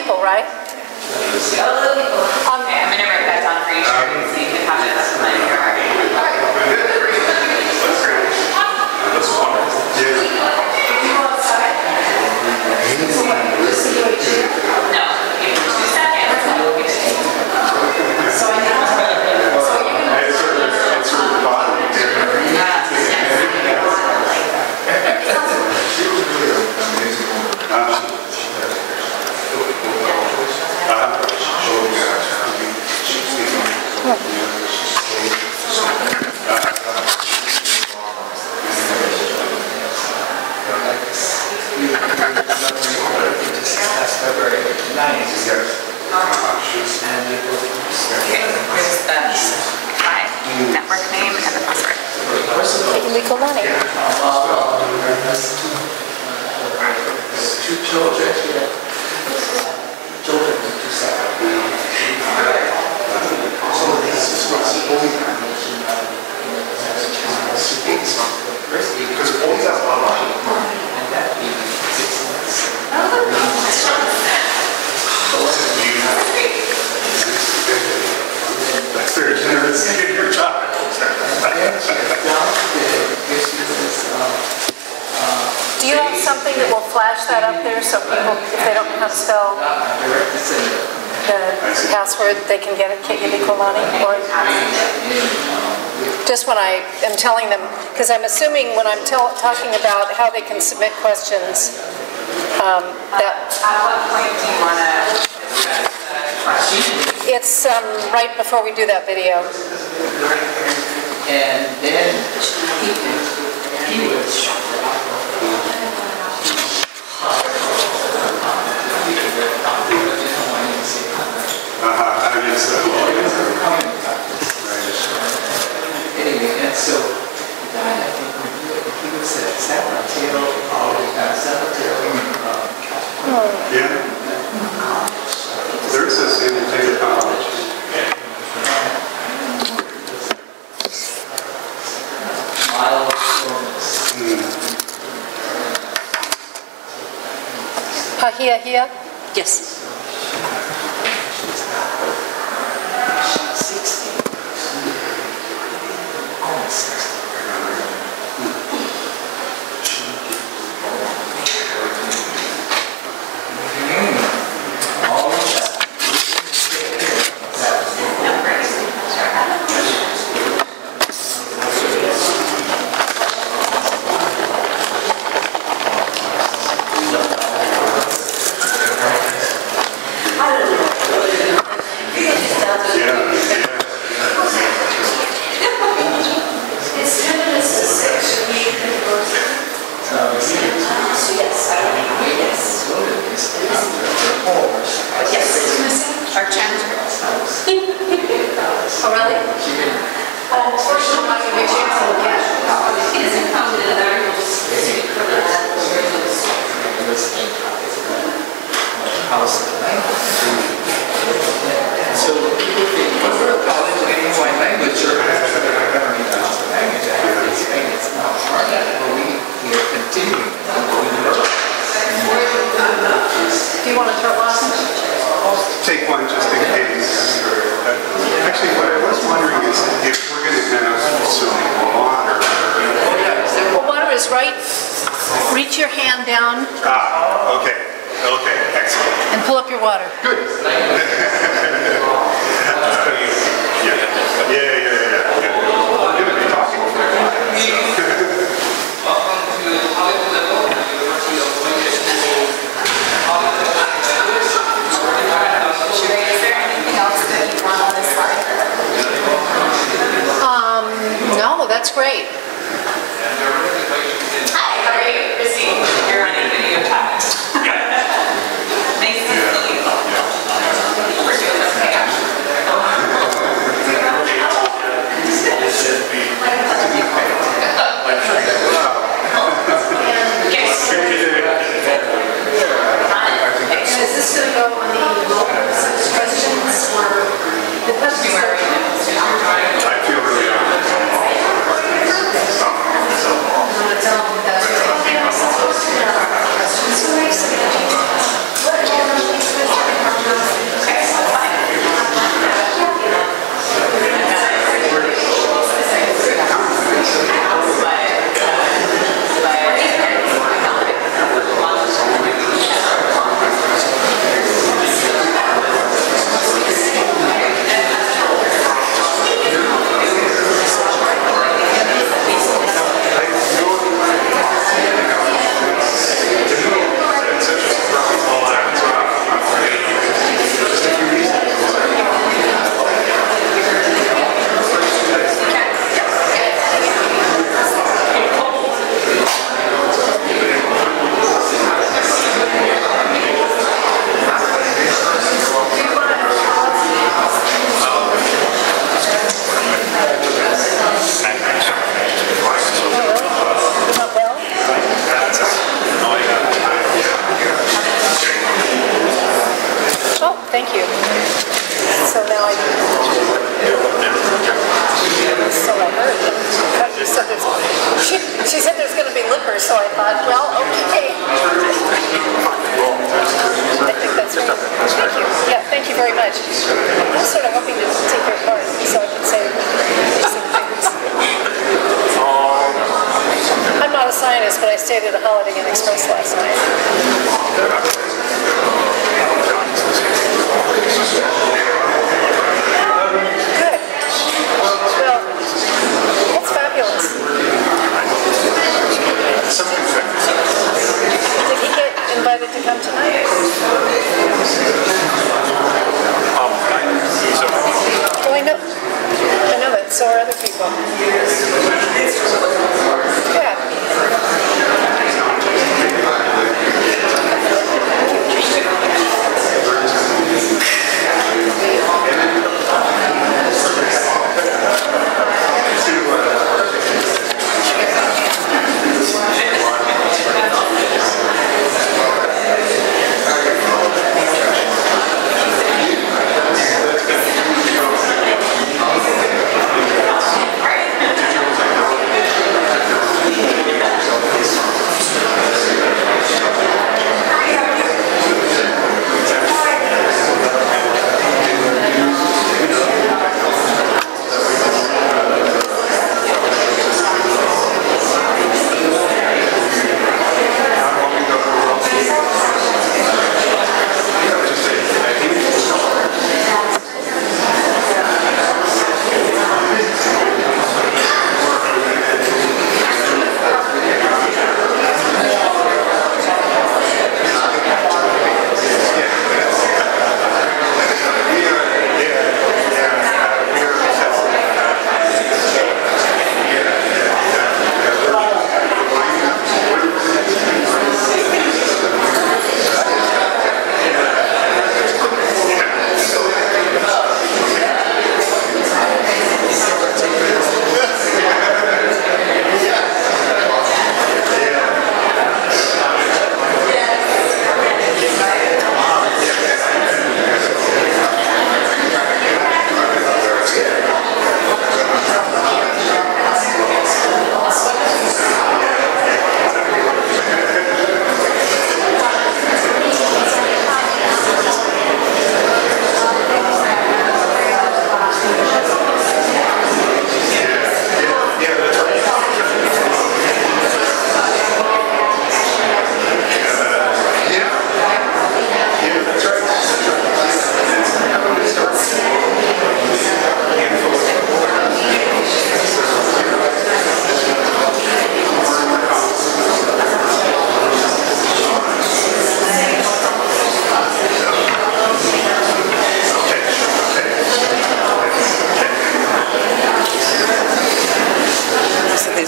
people, right? Okay, I'm gonna write that down for you, so you can have it as my No, give me 2 seconds. So I know. Here's the network name and the password. Illegal money. Two children. Because boys have one line. And that means 6 months. That's very generous in your child. Do you have something that will flash that up there so people, if they don't know how to spell the password, they can get it, illegal money? Or just when I am telling them, because I'm assuming when I'm talking about how they can submit questions, that At what point do you want to? it's right before we do that video. And then he was anyway, and so I think he was at San Mateo, Yeah. There is a San Mateo College. Here? Yes. Take one just in case. Actually, what I was wondering is if we're going to have some water. Well, water is right. Reach your hand down. Okay. Okay, excellent. And pull up your water. Good. Yeah. I'm going to be talking for a while. No, that's great. Hi, how are you? Christine, you're on a video chat. Nice to see you. We're doing okay. Is this going to go on the questions or the questions? I feel really honored. thank you. So now I... So I heard. You said she said there's going to be liquor, so I thought, well, okay. I think that's right. Thank you. Yeah, thank you very much. I'm sort of hoping to take your part so I can say interesting things. I'm not a scientist, but I stayed at a Holiday Inn Express last night. Good. Well, it's fabulous. Did he get invited to come tonight? Well, I know that. So are other people. Yeah.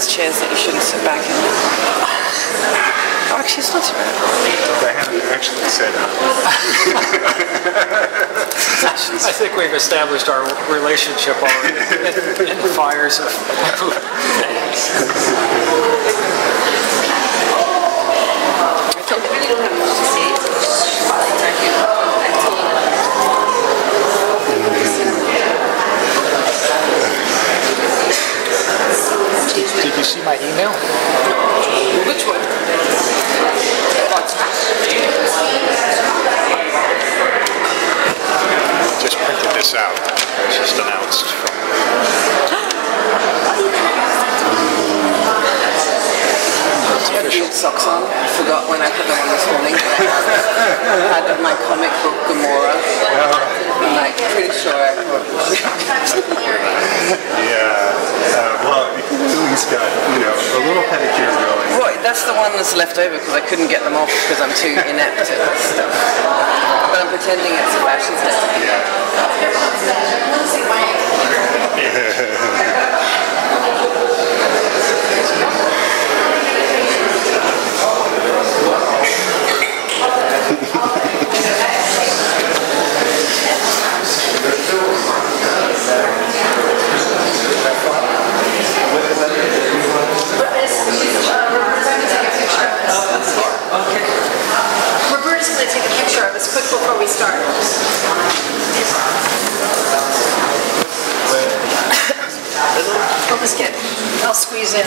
Chairs that you shouldn't sit back in. Oh, actually, it's not too bad. I haven't actually said I think we've established our relationship already in the fires of Did you see my email? Which one? just printed this out. It's just announced. I have field socks on. I forgot when I put them on this morning. I had my comic book Gamora. I'm like pretty sure. Yeah. Well, he's got, a little pedicure going. Right, that's the one that's left over because I couldn't get them off because I'm too inept at this stuff. But I'm pretending it's a fashion statement. Roberta's going to take a picture of us quick before we start. squeeze in.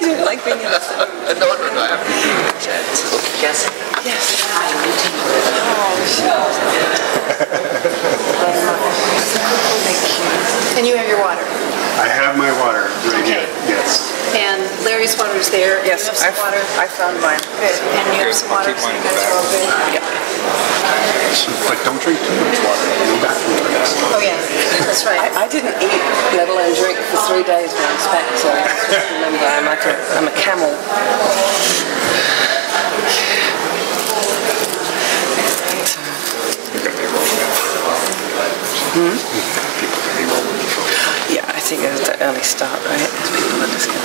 You don't like being in the no, I have to chat. Yes. Yes. And you have your water. I have my water right here, yes. And Larry's water is there. Yes, You have some water. I found mine. Good. And you have some water. So you guys are all good. But don't drink too much water, no bathroom breaks. Oh, yeah. That's right. I didn't eat, let alone drink, for 3 days when I was back, so just remember I'm a camel. Yeah, I think it was the early start, right? Because people are just gonna...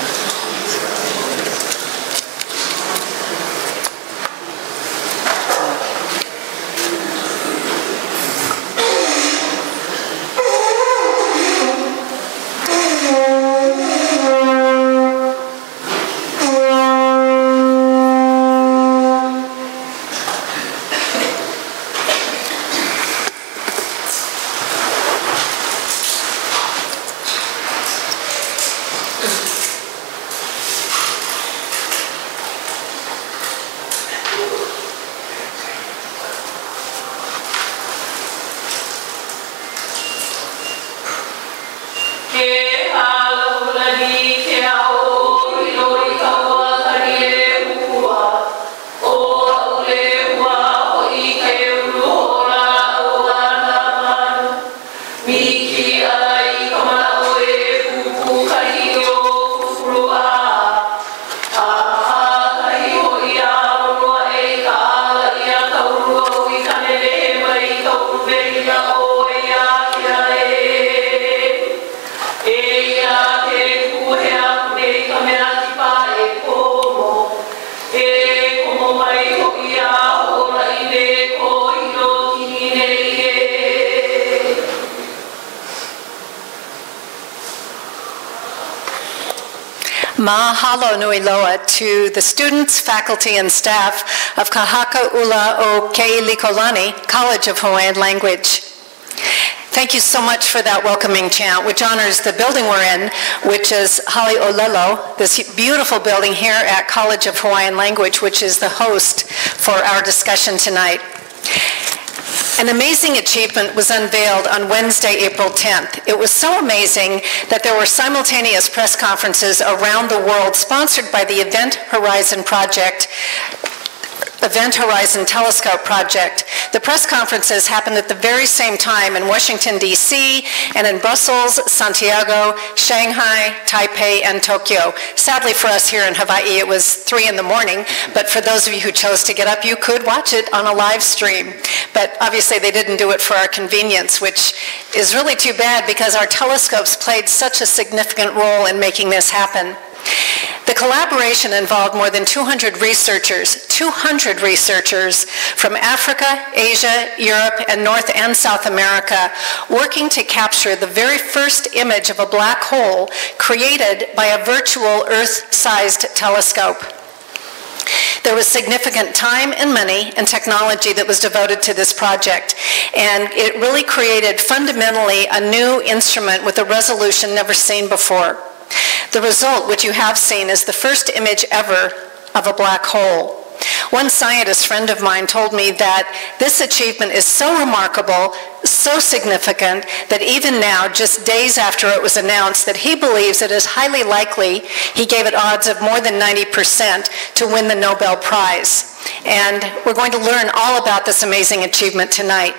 Mahalo nui loa to the students, faculty, and staff of Kahakaula o Keilikolani College of Hawaiian Language. Thank you so much for that welcoming chant, which honors the building we're in, which is Hale'olelo, this beautiful building here at College of Hawaiian Language, which is the host for our discussion tonight. An amazing achievement was unveiled on Wednesday, April 10th. It was so amazing that there were simultaneous press conferences around the world sponsored by the Event Horizon Telescope Project. The press conferences happened at the very same time in Washington, D.C., and in Brussels, Santiago, Shanghai, Taipei, and Tokyo. Sadly for us here in Hawaii, it was 3 in the morning, but for those of you who chose to get up, you could watch it on a live stream. But obviously they didn't do it for our convenience, which is really too bad because our telescopes played such a significant role in making this happen. The collaboration involved more than 200 researchers from Africa, Asia, Europe, and North and South America, working to capture the very first image of a black hole created by a virtual Earth-sized telescope. There was significant time and money and technology that was devoted to this project, and it really created fundamentally a new instrument with a resolution never seen before. The result, which you have seen, is the first image ever of a black hole. One scientist friend of mine told me that this achievement is so remarkable, so significant, that even now, just days after it was announced, that he believes it is highly likely, he gave it odds of more than 90% to win the Nobel Prize. And we're going to learn all about this amazing achievement tonight.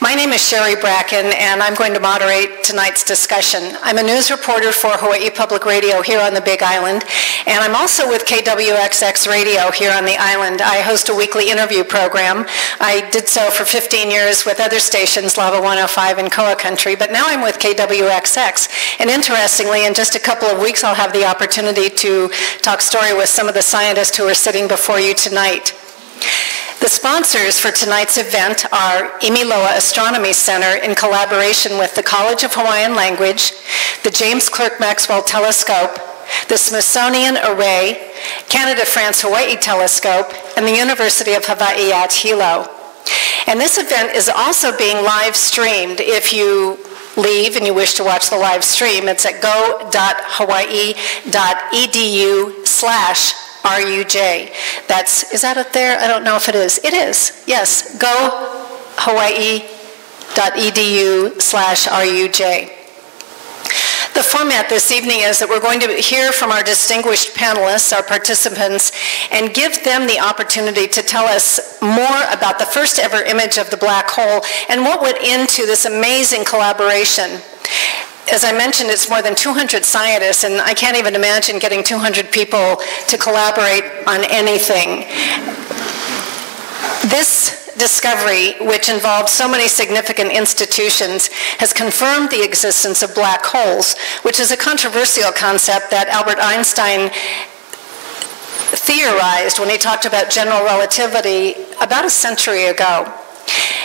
My name is Sherry Bracken, and I'm going to moderate tonight's discussion. I'm a news reporter for Hawaii Public Radio here on the Big Island, and I'm also with KWXX Radio here on the island. I host a weekly interview program. I did so for 15 years with other stations, Lava 105 and Koa Country, but now I'm with KWXX. And interestingly, in just a couple of weeks, I'll have the opportunity to talk story with some of the scientists who are sitting before you tonight. The sponsors for tonight's event are Imiloa Astronomy Center in collaboration with the College of Hawaiian Language, the James Clerk Maxwell Telescope, the Smithsonian Array, Canada-France-Hawaii Telescope, and the University of Hawaii at Hilo. And this event is also being live streamed. If you leave and you wish to watch the live stream, it's at go.hawaii.edu/RUJ. Is that up there? I don't know if it is. It is, yes. Go.hawaii.edu/RUJ. The format this evening is that we're going to hear from our distinguished panelists, our participants, and give them the opportunity to tell us more about the first ever image of the black hole and what went into this amazing collaboration. As I mentioned, it's more than 200 scientists, and I can't even imagine getting 200 people to collaborate on anything. This discovery, which involved so many significant institutions, has confirmed the existence of black holes, which is a controversial concept that Albert Einstein theorized when he talked about general relativity about a century ago.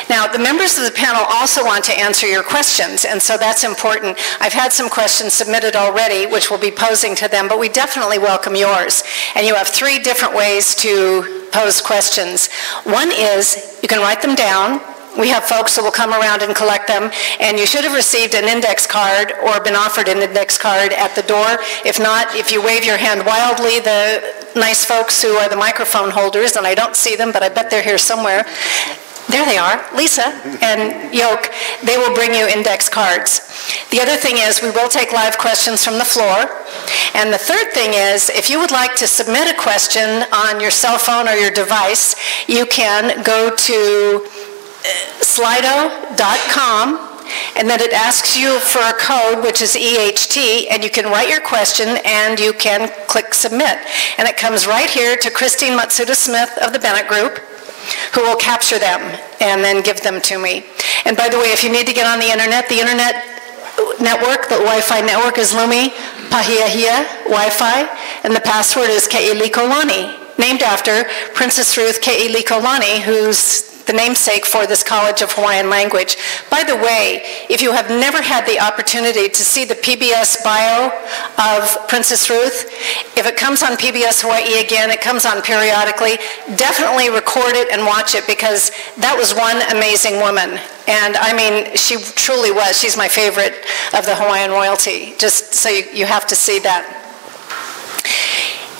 Now, the members of the panel also want to answer your questions, and so that's important. I've had some questions submitted already, which we'll be posing to them, but we definitely welcome yours. And you have 3 different ways to pose questions. One is you can write them down. We have folks who will come around and collect them, and you should have received an index card or been offered an index card at the door. If not, if you wave your hand wildly, the nice folks who are the microphone holders, and I don't see them, but I bet they're here somewhere. There they are, Lisa and Yoke. They will bring you index cards. The other thing is we will take live questions from the floor. And the third thing is if you would like to submit a question on your cell phone or your device, you can go to slido.com, and then it asks you for a code, which is EHT, and you can write your question and you can click submit. And it comes right here to Christine Matsuda-Smith of the Bennett Group, who will capture them and then give them to me. And by the way, if you need to get on the internet network, the Wi-Fi network is Lumi Pahiahia Wi-Fi, and the password is Ke'ilikolani, named after Princess Ruth Ke'ilikolani, who's the namesake for this College of Hawaiian Language. By the way, if you have never had the opportunity to see the PBS bio of Princess Ruth, if it comes on PBS Hawaii again, it comes on periodically, definitely record it and watch it, because that was one amazing woman. And I mean, she truly was. She's my favorite of the Hawaiian royalty, just so you have to see that.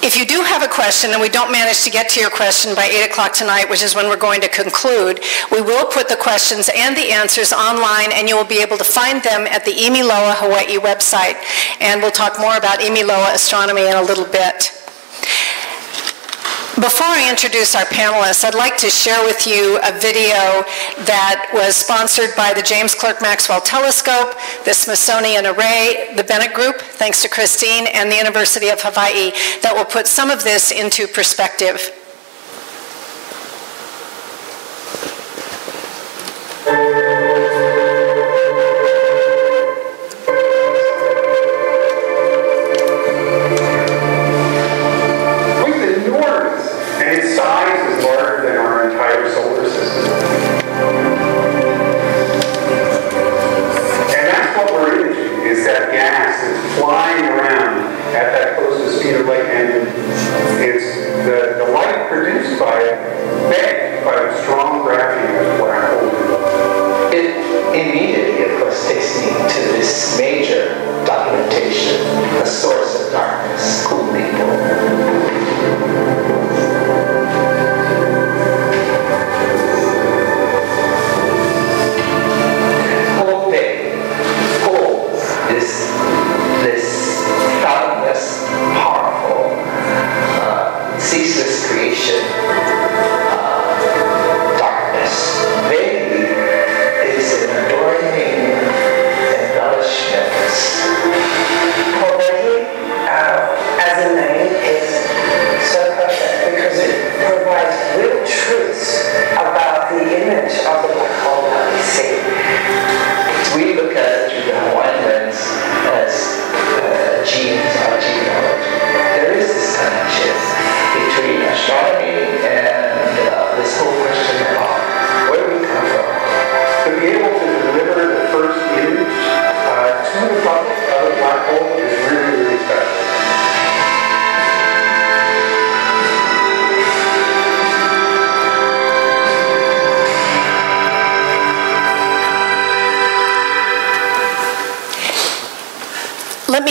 If you do have a question and we don't manage to get to your question by 8 o'clock tonight, which is when we're going to conclude, we will put the questions and the answers online, and you will be able to find them at the Imiloa Hawaii website. And we'll talk more about Imiloa astronomy in a little bit. Before I introduce our panelists, I'd like to share with you a video that was sponsored by the James Clerk Maxwell Telescope, the Smithsonian Array, the Bennett Group, thanks to Christine, and the University of Hawaii, that will put some of this into perspective.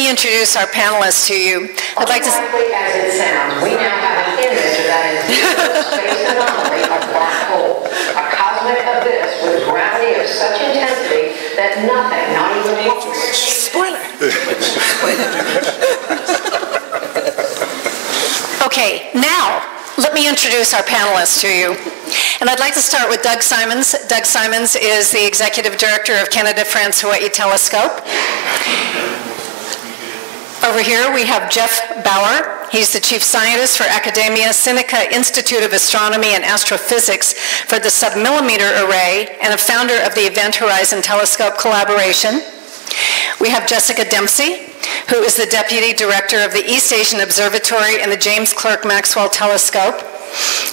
me introduce our panelists to you. I'd like to... Unlikely as it sounds, we now have an image of that invisible space anomaly, a black hole, a cosmic abyss with gravity of such intensity that nothing, not even... Spoiler. Okay, now, let me introduce our panelists to you. And I'd like to start with Doug Simons. Doug Simons is the Executive Director of Canada-France-Hawaii Telescope. Over here we have Jeff Bauer. He's the Chief Scientist for Academia Sinica Institute of Astronomy and Astrophysics for the Submillimeter Array and a founder of the Event Horizon Telescope Collaboration. We have Jessica Dempsey, who is the Deputy Director of the East Asian Observatory and the James Clerk Maxwell Telescope.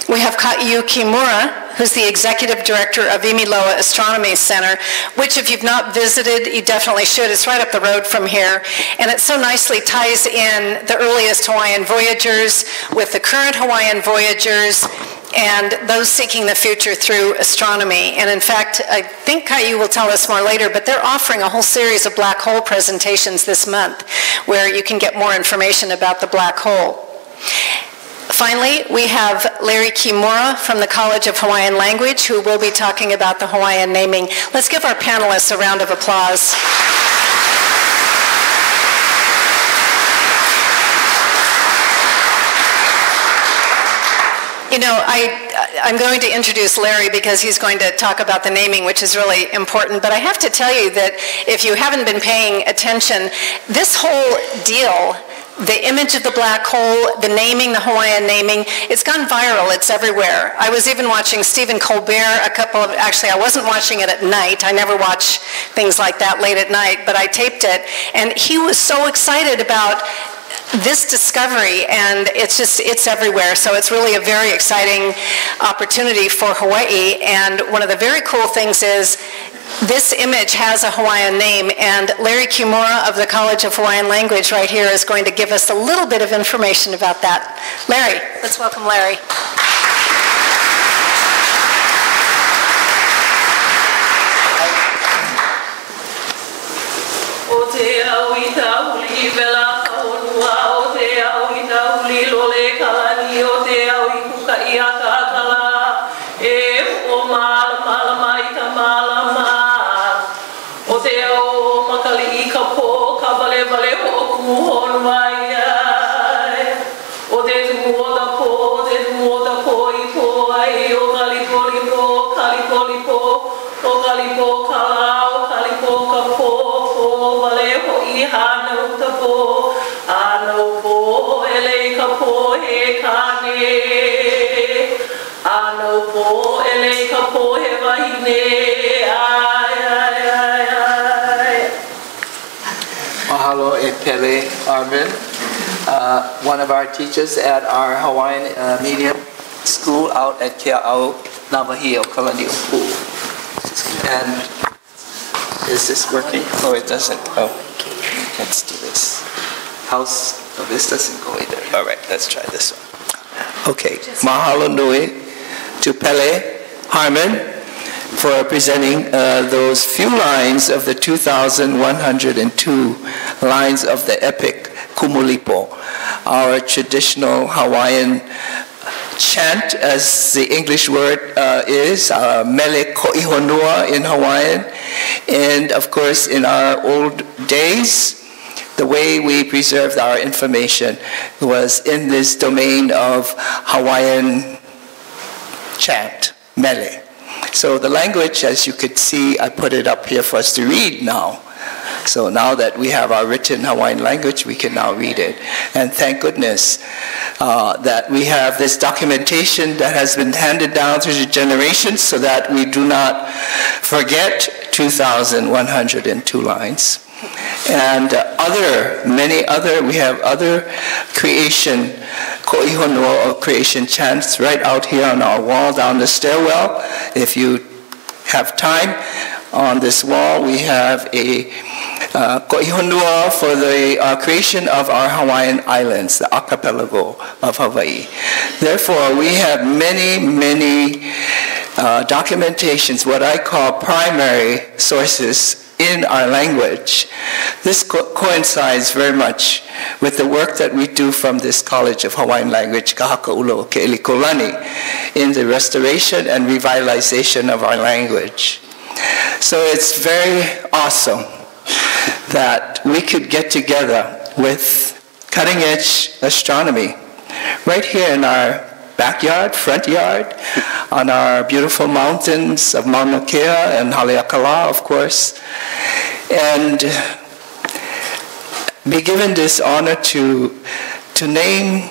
We have Kaiu Kimura, who's the Executive Director of Imiloa Astronomy Center, which if you've not visited, you definitely should. It's right up the road from here. And it so nicely ties in the earliest Hawaiian voyagers with the current Hawaiian voyagers and those seeking the future through astronomy. And in fact, I think Kaiu will tell us more later, but they're offering a whole series of black hole presentations this month where you can get more information about the black hole. Finally, we have Larry Kimura from the College of Hawaiian Language, who will be talking about the Hawaiian naming. Let's give our panelists a round of applause. You know, I'm going to introduce Larry because he's going to talk about the naming, which is really important. But I have to tell you that if you haven't been paying attention, this whole deal, the image of the black hole, the naming, the Hawaiian naming, it's gone viral. It's everywhere. I was even watching Stephen Colbert actually I wasn't watching it at night. I never watch things like that late at night, but I taped it. And he was so excited about this discovery, and it's everywhere. So it's really a very exciting opportunity for Hawaii. And one of the very cool things is this image has a Hawaiian name, and Larry Kimura of the College of Hawaiian Language right here is going to give us a little bit of information about that. Larry, let's welcome Larry. Mahalo e Pele Arvin, one of our teachers at our Hawaiian Medium School out at Kea'au, Navahio, Kalani'upu. And is this working? Oh, it doesn't. Oh, let's do this. House, oh, this doesn't go either. All right, let's try this one. Okay, mahalo nui to Pele Harmon for presenting those few lines of the 2,102 lines of the epic Kumulipo, our traditional Hawaiian chant, as the English word is, mele ko'ihonua in Hawaiian. And of course, in our old days, the way we preserved our information was in this domain of Hawaiian chant, mele. So the language, as you could see, I put it up here for us to read now. So now that we have our written Hawaiian language, we can now read it. And thank goodness that we have this documentation that has been handed down through the generations so that we do not forget 2,102 lines. And we have other creation, ko'ihonua or creation chants right out here on our wall down the stairwell. If you have time, on this wall we have a ko'ihonua for the creation of our Hawaiian islands, the archipelago of Hawaii. Therefore, we have many documentations, what I call primary sources in our language. This coincides very much with the work that we do from this College of Hawaiian Language, Kahaka'ulo Ke'elikolani, in the restoration and revitalization of our language. So it's very awesome that we could get together with cutting-edge astronomy right here in our backyard, front yard, on our beautiful mountains of Mauna Kea and Haleakala, of course, and be given this honor to name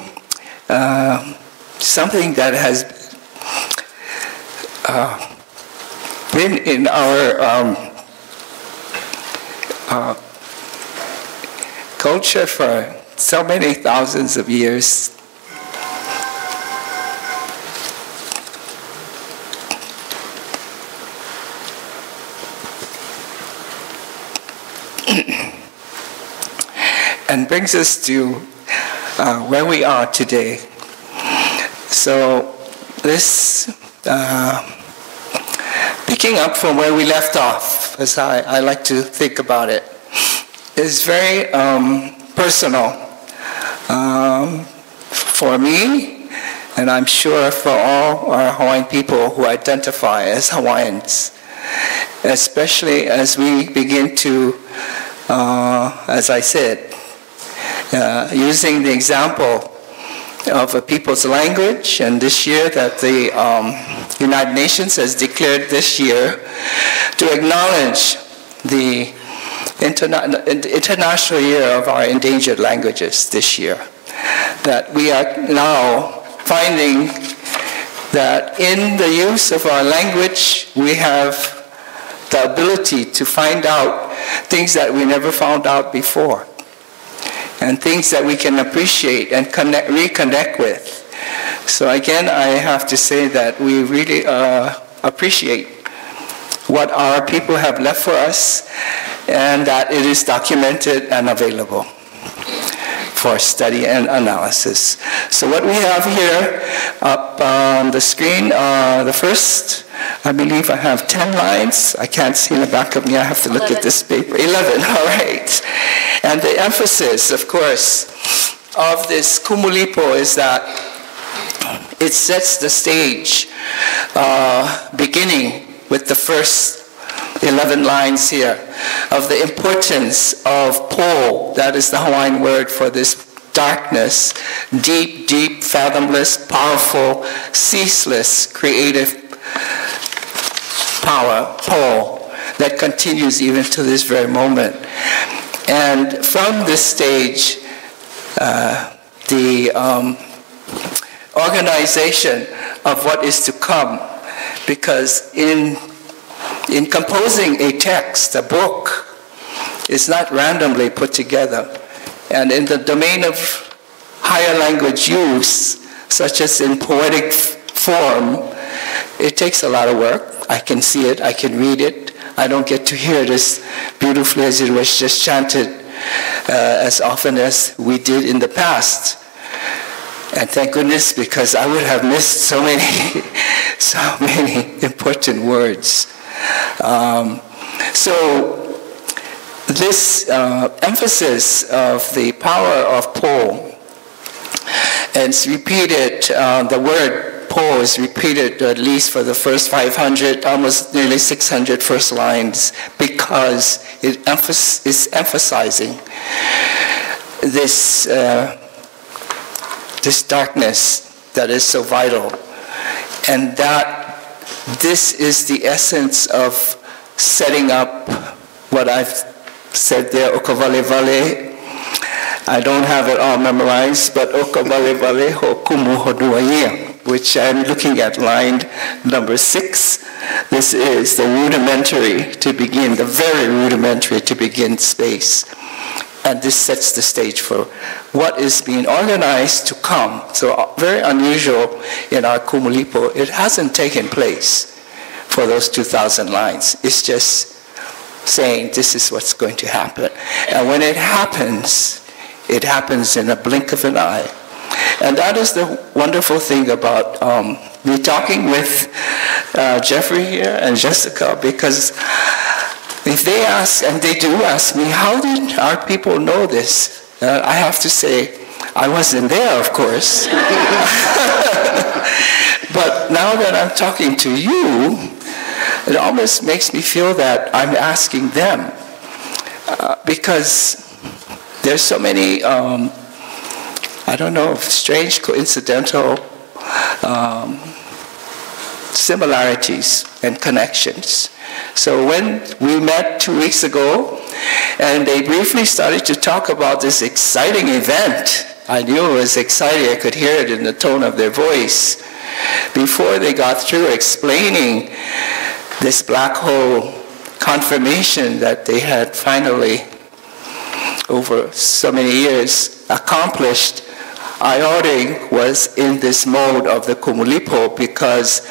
something that has been in our culture for so many thousands of years. And brings us to where we are today. So this, picking up from where we left off, as I like to think about it, is very personal for me, and I'm sure for all our Hawaiian people who identify as Hawaiians, especially as we begin to, as I said, using the example of a people's language, and this year that the United Nations has declared this year to acknowledge the International Year of our Endangered Languages this year, that we are now finding that in the use of our language we have the ability to find out things that we never found out before, and things that we can appreciate and reconnect with. So again, I have to say that we really appreciate what our people have left for us, and that it is documented and available for study and analysis. So what we have here up on the screen, the first, I believe I have 10 lines. I can't see in the back of me. I have to look 11. At this paper. 11, all right. And the emphasis, of course, of this kumulipo is that it sets the stage, beginning with the first 11 lines here, of the importance of po, that is the Hawaiian word for this darkness, deep, deep, fathomless, powerful, ceaseless, creative power, po, that continues even to this very moment. And from this stage, the organization of what is to come, because in composing a text, a book, is not randomly put together. And in the domain of higher language use, such as in poetic form, it takes a lot of work. I can see it, I can read it. I don't get to hear it as beautifully as it was just chanted as often as we did in the past. And thank goodness, because I would have missed so many important words. So this emphasis of the power of po, and it's repeated, the word po is repeated at least for the first 500, almost nearly 600 first lines, because it is emphasizing this, this darkness that is so vital, and that this is the essence of setting up what I've said there, okavale vale. I don't have it all memorized, but okavale vale ho kumu hoduaia, which I'm looking at line number 6. This is the rudimentary to begin, the very rudimentary to begin space. And this sets the stage for what is being organized to come. So very unusual in our kumulipo. It hasn't taken place for those 2,000 lines. It's just saying this is what's going to happen. And when it happens in a blink of an eye. And that is the wonderful thing about me talking with Jeffrey here and Jessica, because if they ask, and they do ask me, how did our people know this? I have to say, I wasn't there, of course. But now that I'm talking to you, it almost makes me feel that I'm asking them. Because there's so many, I don't know, strange coincidental similarities and connections. So when we met 2 weeks ago, and they briefly started to talk about this exciting event, I knew it was exciting. I could hear it in the tone of their voice. Before they got through explaining this black hole confirmation that they had finally, over so many years, accomplished, I already was in this mode of the Kumulipo because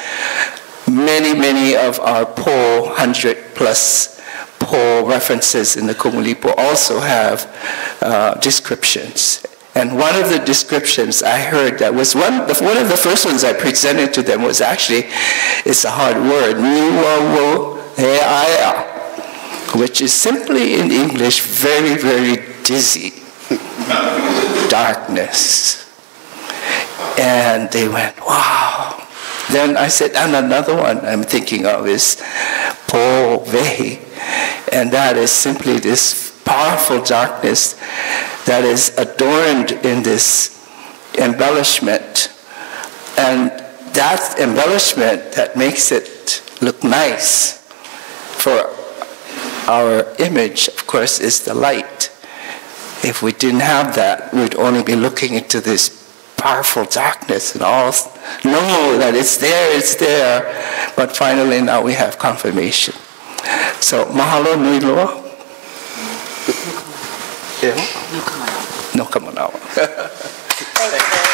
many of our Po, 100+ Po references in the Kumulipo also have descriptions. And one of the descriptions I heard that was one of the first ones I presented to them was actually, it's a hard word, which is simply in English very, very dizzy. Darkness. And they went, wow. Then I said, and another one I'm thinking of is Po Vehi. And that is simply this powerful darkness that is adorned in this embellishment. And that embellishment that makes it look nice for our image, of course, is the light. If we didn't have that, we'd only be looking into this powerful darkness and all know that it's there. But finally now we have confirmation. So, mahalo nui loa. No kamanawa. Thank you.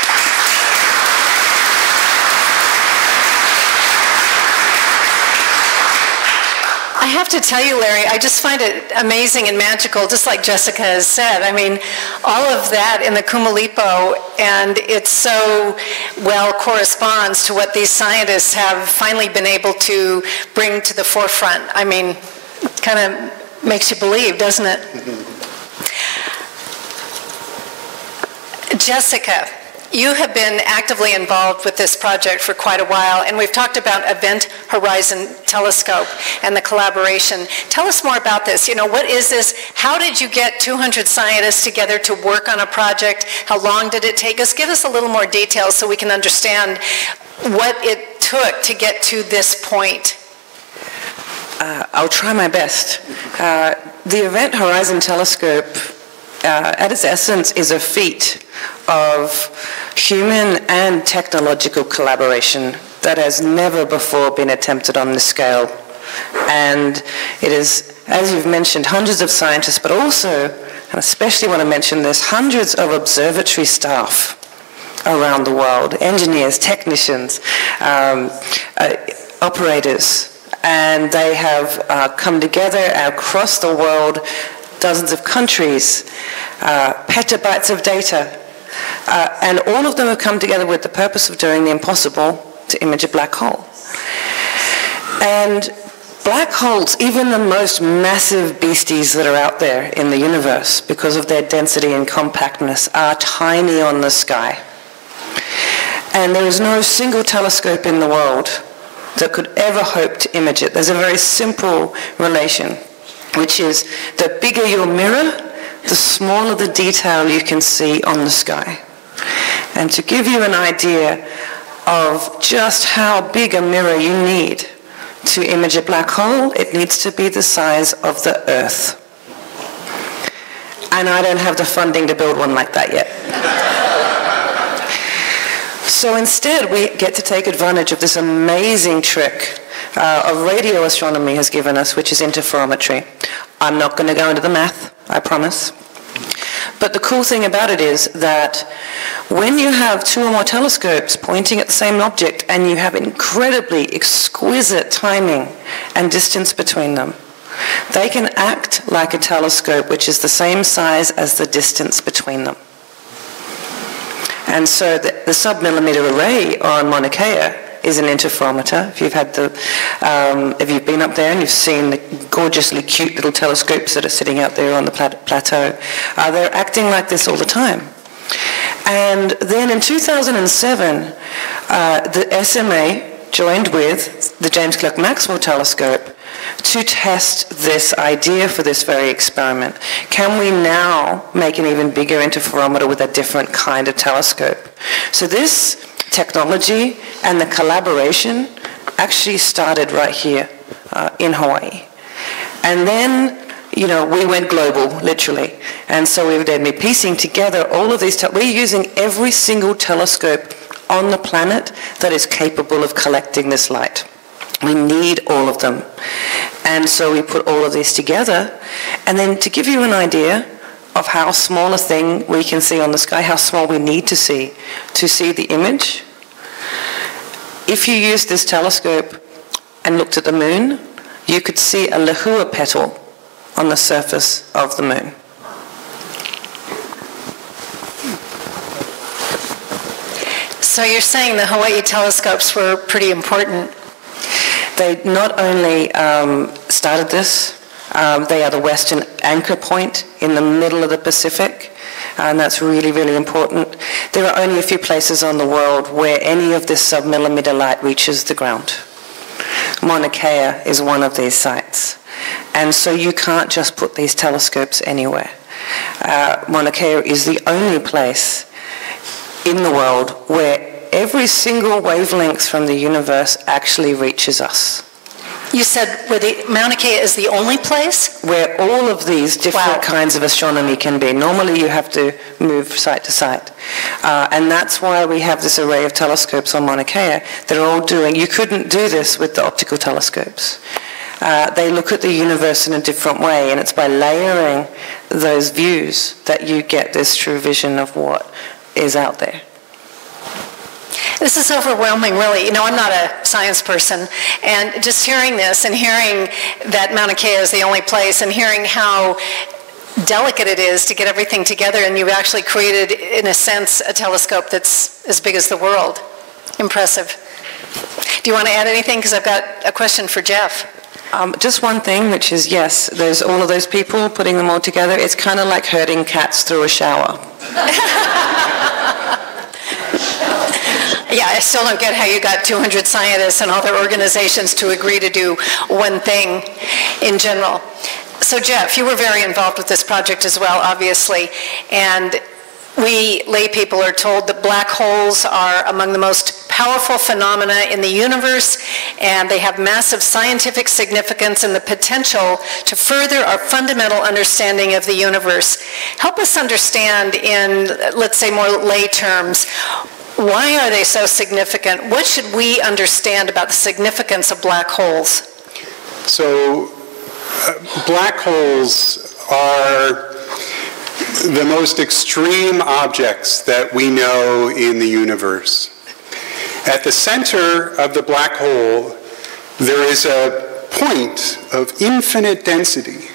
I have to tell you, Larry, I just find it amazing and magical, just like Jessica has said. I mean, all of that in the Kumulipo, and it so well corresponds to what these scientists have finally been able to bring to the forefront. I mean, it kind of makes you believe, doesn't it? Jessica, you have been actively involved with this project for quite a while, and we've talked about Event Horizon Telescope and the collaboration. Tell us more about this. You know, what is this? How did you get 200 scientists together to work on a project? How long did it take us? Give us a little more detail so we can understand what it took to get to this point. I'll try my best. The Event Horizon Telescope, at its essence, is a feat of human and technological collaboration that has never before been attempted on this scale. And it is, as you've mentioned, hundreds of scientists, but also, and especially want to mention this, hundreds of observatory staff around the world, engineers, technicians, operators, and they have come together across the world, dozens of countries, petabytes of data, and all of them have come together with the purpose of doing the impossible, to image a black hole. And black holes, even the most massive beasties that are out there in the universe, because of their density and compactness, are tiny on the sky. And there is no single telescope in the world that could ever hope to image it. There's a very simple relation, which is the bigger your mirror, the smaller the detail you can see on the sky. And to give you an idea of just how big a mirror you need to image a black hole, it needs to be the size of the Earth. And I don't have the funding to build one like that yet. So instead, we get to take advantage of this amazing trick of radio astronomy has given us, which is interferometry. I'm not going to go into the math, I promise. But the cool thing about it is that when you have two or more telescopes pointing at the same object and you have incredibly exquisite timing and distance between them, they can act like a telescope which is the same size as the distance between them. And so the sub-millimeter array on Mauna Kea is an interferometer. If you've been up there and you've seen the gorgeously cute little telescopes that are sitting out there on the plateau, they're acting like this all the time. And then in 2007, the SMA joined with the James Clerk Maxwell telescope to test this idea for this very experiment. Can we now make an even bigger interferometer with a different kind of telescope? So this technology and the collaboration actually started right here in Hawaii. And then, we went global, literally. And so we've been piecing together all of these. We're using every single telescope on the planet that is capable of collecting this light. We need all of them. And so we put all of these together. And then to give you an idea of how small a thing we can see on the sky, how small we need to see the image, if you used this telescope and looked at the moon, you could see a lehua petal on the surface of the moon. So you're saying the Hawaii telescopes were pretty important. They not only started this, they are the western anchor point in the middle of the Pacific, and that's really, really important. There are only a few places on the world where any of this sub-millimeter light reaches the ground. Mauna Kea is one of these sites. And so you can't just put these telescopes anywhere. Mauna Kea is the only place in the world where every single wavelength from the universe actually reaches us. You said Mauna Kea is the only place? Where all of these different kinds of astronomy can be. Normally you have to move site to site. And that's why we have this array of telescopes on Mauna Kea that are all doing, you couldn't do this with the optical telescopes. They look at the universe in a different way, and it's by layering those views that you get this true vision of what is out there. This is overwhelming, really. I'm not a science person, and just hearing this and hearing that Mauna Kea is the only place and hearing how delicate it is to get everything together, and you've actually created, in a sense, a telescope that's as big as the world. Impressive. Do you want to add anything? Because I've got a question for Jeff. Just one thing, which is, yes, there's all of those people putting them all together. It's kind of like herding cats through a shower. Yeah, I still don't get how you got 200 scientists and other organizations to agree to do one thing in general. So Jeff, you were very involved with this project as well, obviously, and we lay people are told that black holes are among the most powerful phenomena in the universe, and they have massive scientific significance and the potential to further our fundamental understanding of the universe. Help us understand in, let's say, more lay terms, why are they so significant? What should we understand about the significance of black holes? So, black holes are the most extreme objects that we know in the universe. At the center of the black hole, there is a point of infinite density.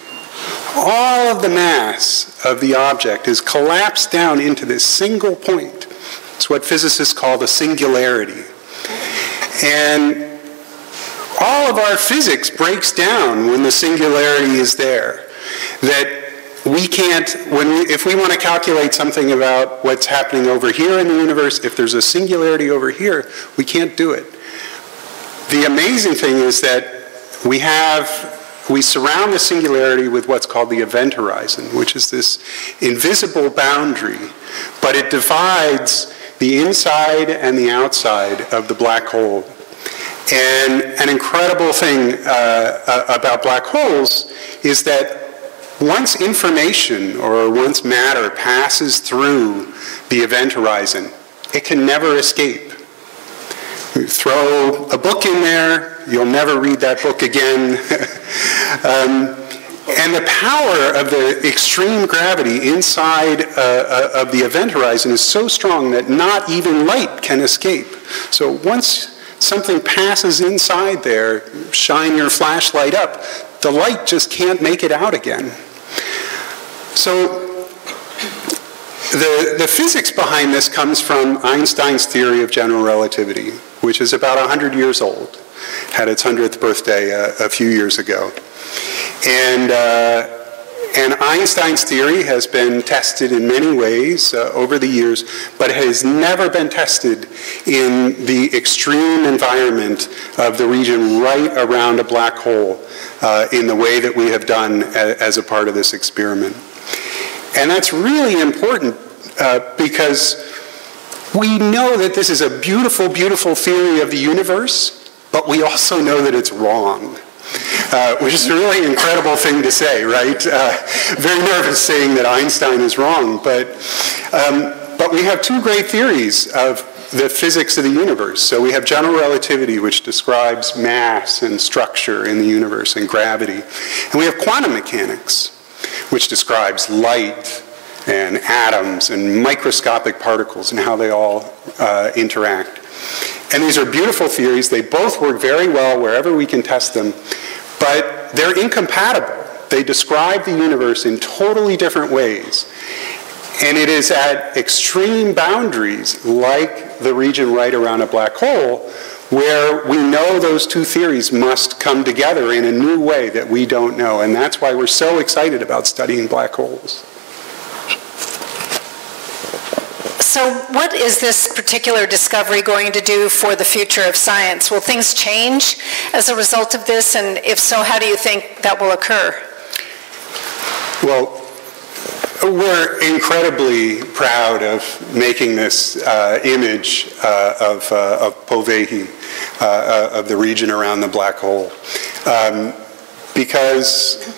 All of the mass of the object is collapsed down into this single point. It's what physicists call the singularity. And all of our physics breaks down when the singularity is there. That we can't, if we want to calculate something about what's happening over here in the universe, if there's a singularity over here, we can't do it. The amazing thing is that we surround the singularity with what's called the event horizon, which is this invisible boundary, but it divides the inside and the outside of the black hole. And an incredible thing about black holes is that once information or once matter passes through the event horizon, it can never escape. You throw a book in there, you'll never read that book again. And the power of the extreme gravity inside of the event horizon is so strong that not even light can escape. So once something passes inside there, shine your flashlight up, the light just can't make it out again. So The physics behind this comes from Einstein's theory of general relativity, which is about 100 years old, had its 100th birthday a few years ago. And Einstein's theory has been tested in many ways over the years, but it has never been tested in the extreme environment of the region right around a black hole in the way that we have done as a part of this experiment. And that's really important because we know that this is a beautiful, beautiful theory of the universe, but we also know that it's wrong. Which is a really incredible thing to say, right? Very nervous saying that Einstein is wrong, but we have two great theories of the physics of the universe. So we have general relativity, which describes mass and structure in the universe and gravity. And we have quantum mechanics, which describes light and atoms and microscopic particles and how they all interact. And these are beautiful theories. They both work very well wherever we can test them, but they're incompatible. They describe the universe in totally different ways. And it is at extreme boundaries, like the region right around a black hole, where we know those two theories must come together in a new way that we don't know. And that's why we're so excited about studying black holes. So what is this particular discovery going to do for the future of science? Will things change as a result of this? And if so, how do you think that will occur? Well, we're incredibly proud of making this image of Hawai'i, of the region around the black hole, because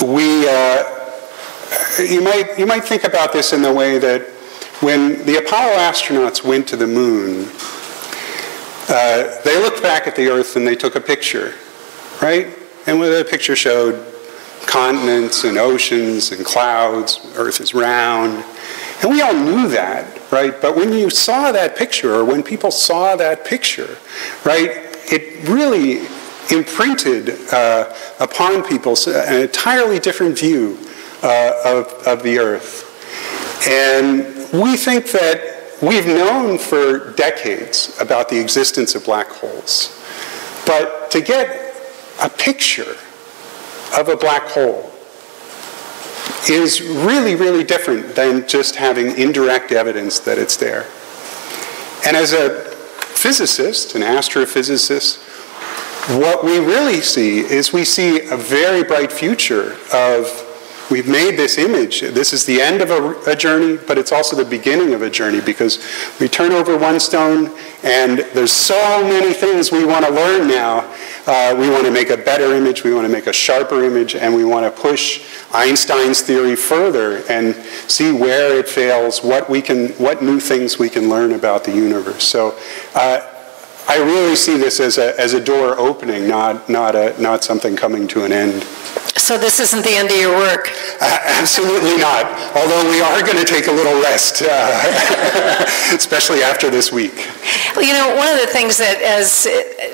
you might think about this in the way that when the Apollo astronauts went to the moon, they looked back at the Earth and they took a picture, right? And the picture showed continents and oceans and clouds. Earth is round. And we all knew that, right? But when you saw that picture, or when people saw that picture, right, it really imprinted upon people an entirely different view of the Earth. And we think that we've known for decades about the existence of black holes. But to get a picture of a black hole is really, really different than just having indirect evidence that it's there. And as a physicist, an astrophysicist, what we really see is we see a very bright future of, we've made this image. This is the end of a journey, but it's also the beginning of a journey, because we turn over one stone and there's so many things we want to learn now. We want to make a better image, we want to make a sharper image, and we want to push Einstein's theory further and see where it fails, what new things we can learn about the universe. So I really see this as a door opening, not something coming to an end. So this isn't the end of your work? Absolutely not, although we are going to take a little rest, especially after this week. Well, you know, one of the things that as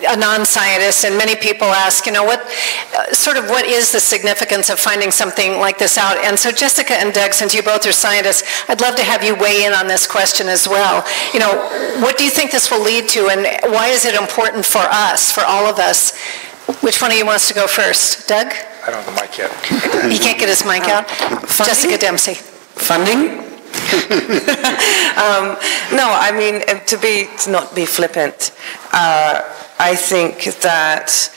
a non-scientist, and many people ask, you know, what is the significance of finding something like this out? And so Jessica and Doug, since you both are scientists, I'd love to have you weigh in on this question as well. You know, what do you think this will lead to, and why is it important for us, for all of us? Which one of you wants to go first? Doug? I don't have the mic yet. He can't get his mic out? Jessica Dempsey. Funding? No, I mean, to not be flippant, I think that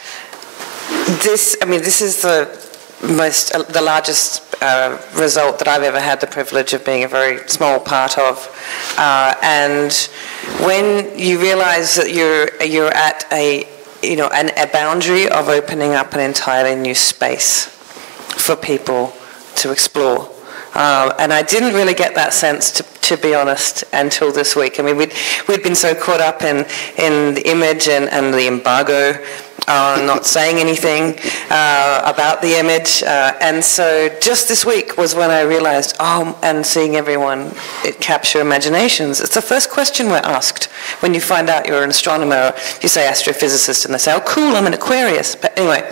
this is the largest result that I've ever had the privilege of being a very small part of. And when you realize that you're at a boundary of opening up an entirely new space for people to explore. And I didn't really get that sense, to be honest, until this week. I mean, we'd been so caught up in the image and the embargo, not saying anything about the image. And so just this week was when I realized, and seeing everyone capture imaginations. It's the first question we're asked when you find out you're an astronomer. You say astrophysicist, and they say, oh, cool, I'm an Aquarius. But anyway.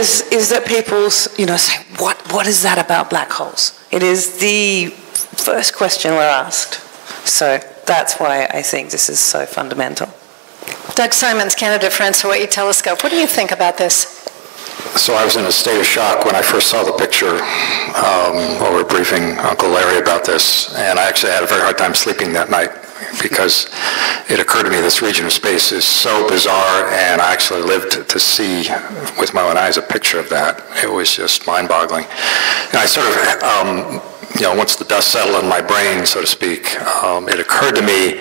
is that people, say, what is that about black holes? It is the first question we're asked. So that's why I think this is so fundamental. Doug Simons, Canada France Hawaii Telescope. What do you think about this? So I was in a state of shock when I first saw the picture while we were briefing Uncle Larry about this, and I actually had a very hard time sleeping that night because it occurred to me this region of space is so bizarre, and I actually lived to see with my own eyes a picture of that. It was just mind-boggling. And I sort of, once the dust settled in my brain, so to speak, it occurred to me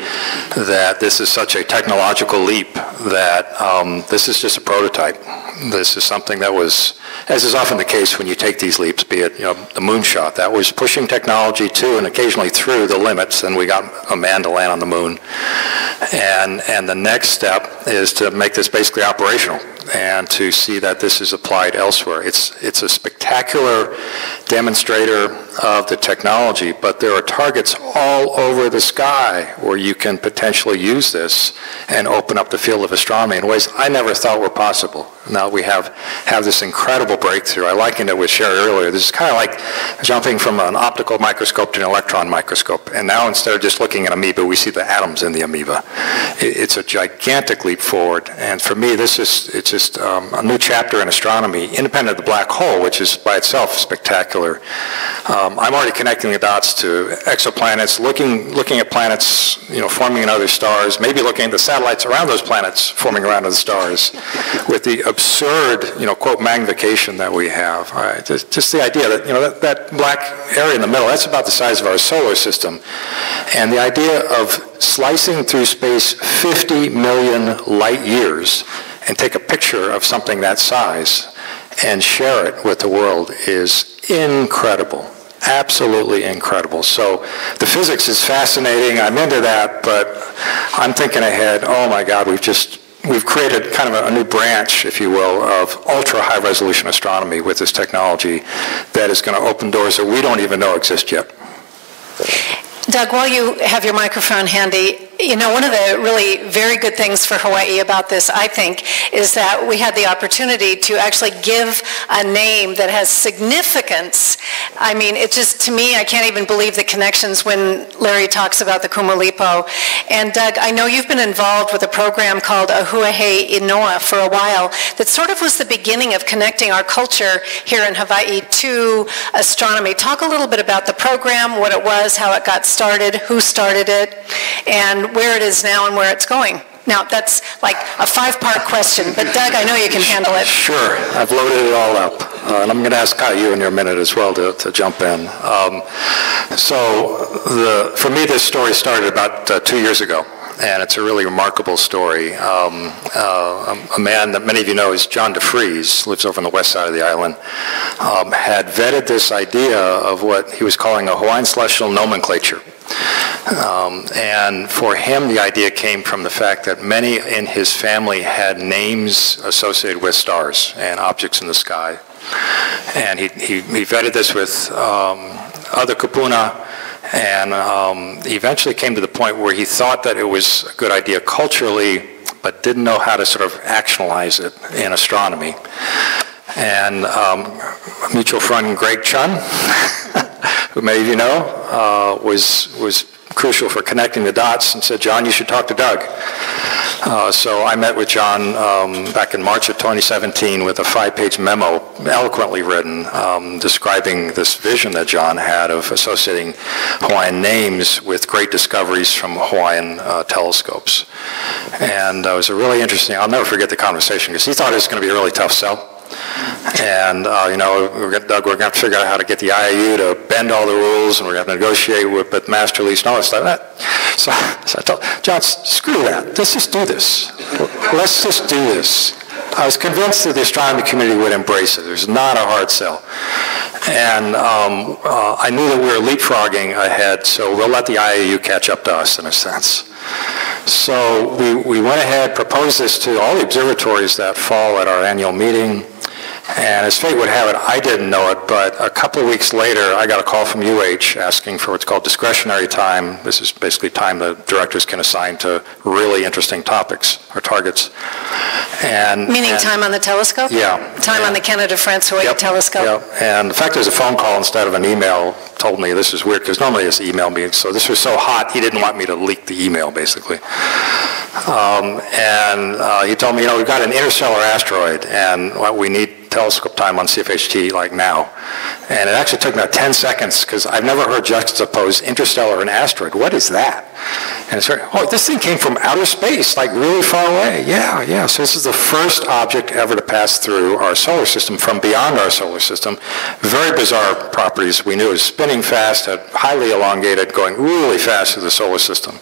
that this is such a technological leap that this is just a prototype. This is something that was, as is often the case when you take these leaps, be it the moonshot, that was pushing technology to and occasionally through the limits, and we got a man to land on the moon. And the next step is to make this basically operational and to see that this is applied elsewhere. It's a spectacular demonstrator of the technology, but there are targets all over the sky where you can potentially use this and open up the field of astronomy in ways I never thought were possible. Now we have this incredible breakthrough. I likened it with Sherry earlier. This is kind of like jumping from an optical microscope to an electron microscope. And now instead of just looking at amoeba, we see the atoms in the amoeba. It's a gigantic leap forward. And for me, it's just a new chapter in astronomy, independent of the black hole, which is by itself spectacular. I'm already connecting the dots to exoplanets, looking at planets, forming in other stars, maybe looking at the satellites around those planets forming around other stars, with the absurd, quote, magnification that we have. Just the idea that, that black area in the middle, that's about the size of our solar system. And the idea of slicing through space 50 million light years and take a picture of something that size and share it with the world is incredible. Absolutely incredible. So the physics is fascinating. I'm into that, but I'm thinking ahead, oh my God, we've created kind of a new branch, if you will, of ultra high resolution astronomy with this technology that is going to open doors that we don't even know exist yet. Doug, while you have your microphone handy, one of the really very good things for Hawaii about this, I think, is that we had the opportunity to actually give a name that has significance. I mean, it just, to me, I can't even believe the connections when Larry talks about the Kumulipo. And Doug, I know you've been involved with a program called Ahuahei Inoa for a while that sort of was the beginning of connecting our culture here in Hawaii to astronomy. Talk a little bit about the program, what it was, how it got started, who started it, and where it is now and where it's going. Now, that's like a 5-part question, but Doug, I know you can handle it. Sure. I've loaded it all up. And I'm going to ask you in your minute as well to jump in. For me, this story started about 2 years ago, and it's a really remarkable story. A man that many of you know is John DeFries, lives over on the west side of the island, had vetted this idea of what he was calling a Hawaiian celestial nomenclature. And for him, the idea came from the fact that many in his family had names associated with stars and objects in the sky. And he vetted this with other kupuna, and he eventually came to the point where he thought that it was a good idea culturally, but didn't know how to sort of actionalize it in astronomy. And a mutual friend, Greg Chun, who many of you know, was crucial for connecting the dots, and said, John, you should talk to Doug. So I met with John back in March of 2017 with a 5-page memo, eloquently written, describing this vision that John had of associating Hawaiian names with great discoveries from Hawaiian telescopes. And it was a really interesting, I'll never forget the conversation, because he thought it was going to be a really tough sell. And, Doug, we're going to have to figure out how to get the IAU to bend all the rules, and we're going to negotiate with master lease and all this stuff. So I told John, screw that. Let's just do this. Let's just do this. I was convinced that the astronomy community would embrace it. There's not a hard sell. And I knew that we were leapfrogging ahead, so we'll let the IAU catch up to us in a sense. So we went ahead, proposed this to all the observatories that fall at our annual meeting, and as fate would have it, I didn't know it, but a couple of weeks later, I got a call from UH asking for what's called discretionary time. This is basically time the directors can assign to really interesting topics or targets. Meaning time on the telescope? Yeah. Time on the Canada-France-Hawai'i telescope? Yep. And the fact there's a phone call instead of an email told me this is weird, because normally it's email me. So this was so hot, he didn't want me to leak the email, basically. He told me, we've got an interstellar asteroid, and we need telescope time on CFHT like now. And it actually took me about 10 seconds, because I've never heard juxtapose interstellar and asteroid. What is that? And it's like, this thing came from outer space, like really far away. Yeah. So this is the first object ever to pass through our solar system from beyond our solar system. Very bizarre properties. We knew it was spinning fast, highly elongated, going really fast through the solar system.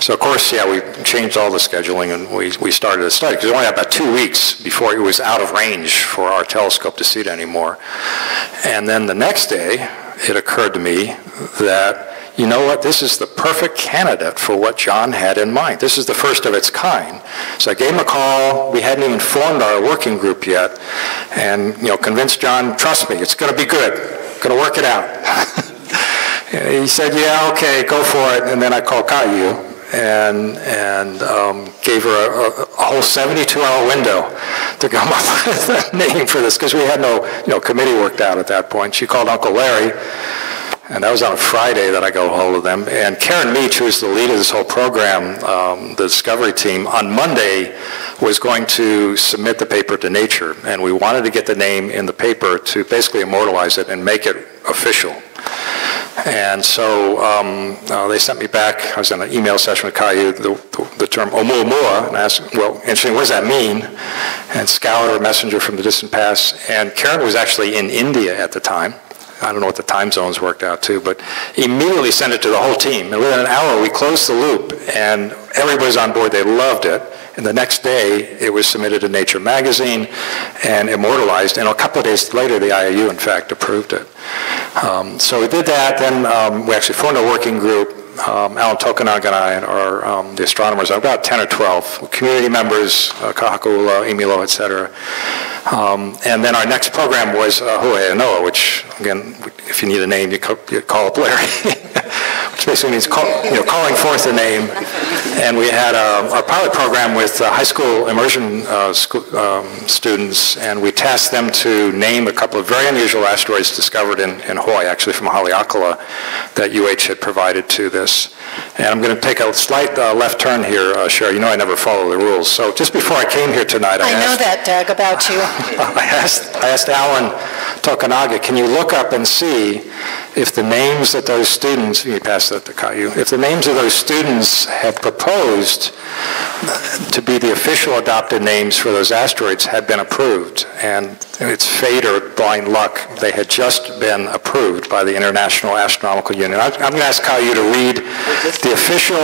So of course, we changed all the scheduling and we started a study, because it only had about 2 weeks before it was out of range for our telescope to see it anymore. And then the next day, it occurred to me that, you know what, this is the perfect candidate for what John had in mind. This is the first of its kind. So I gave him a call. We hadn't even formed our working group yet. And, convinced John, trust me, it's going to be good. Going to work it out. He said, yeah, okay, go for it. And then I called Caillou and gave her a whole 72-hour window to come up with a name for this, because we had no committee worked out at that point. She called Uncle Larry. And that was on a Friday that I got a hold of them. And Karen Meach, who is the lead of this whole program, the Discovery team, on Monday was going to submit the paper to Nature. And we wanted to get the name in the paper to basically immortalize it and make it official. And so they sent me back. I was in an email session with Caillou, the term Oumuamua, and I asked, well, interesting, what does that mean? And scoured a messenger from the distant past. And Karen was actually in India at the time. I don't know what the time zones worked out to, but immediately sent it to the whole team. And within an hour, we closed the loop, and everybody's on board. They loved it. And the next day, it was submitted to Nature magazine and immortalized. And a couple of days later, the IAU, in fact, approved it. So we did that. Then we actually formed a working group. Alan Tokunaga and I are the astronomers, about 10 or 12, community members, Kahakula, Emilo, et cetera. And then our next program was Hawai'i Noa, which, again, if you need a name, you call up Larry, which basically means calling forth a name. And we had our pilot program with high school immersion students, and we tasked them to name a couple of very unusual asteroids discovered in Hawaii, actually from Haleakala, that UH had provided to this. And I'm going to take a slight left turn here, Sherry. You know I never follow the rules. So just before I came here tonight, I know that, Doug, about you. I asked Alan Tokunaga, can you look up and see if the names that those students, you pass that to Caillou, if the names of those students have proposed to be the official adopted names for those asteroids had been approved. And it's fate or blind luck, they had just been approved by the International Astronomical Union. I'm going to ask Caillou to read the official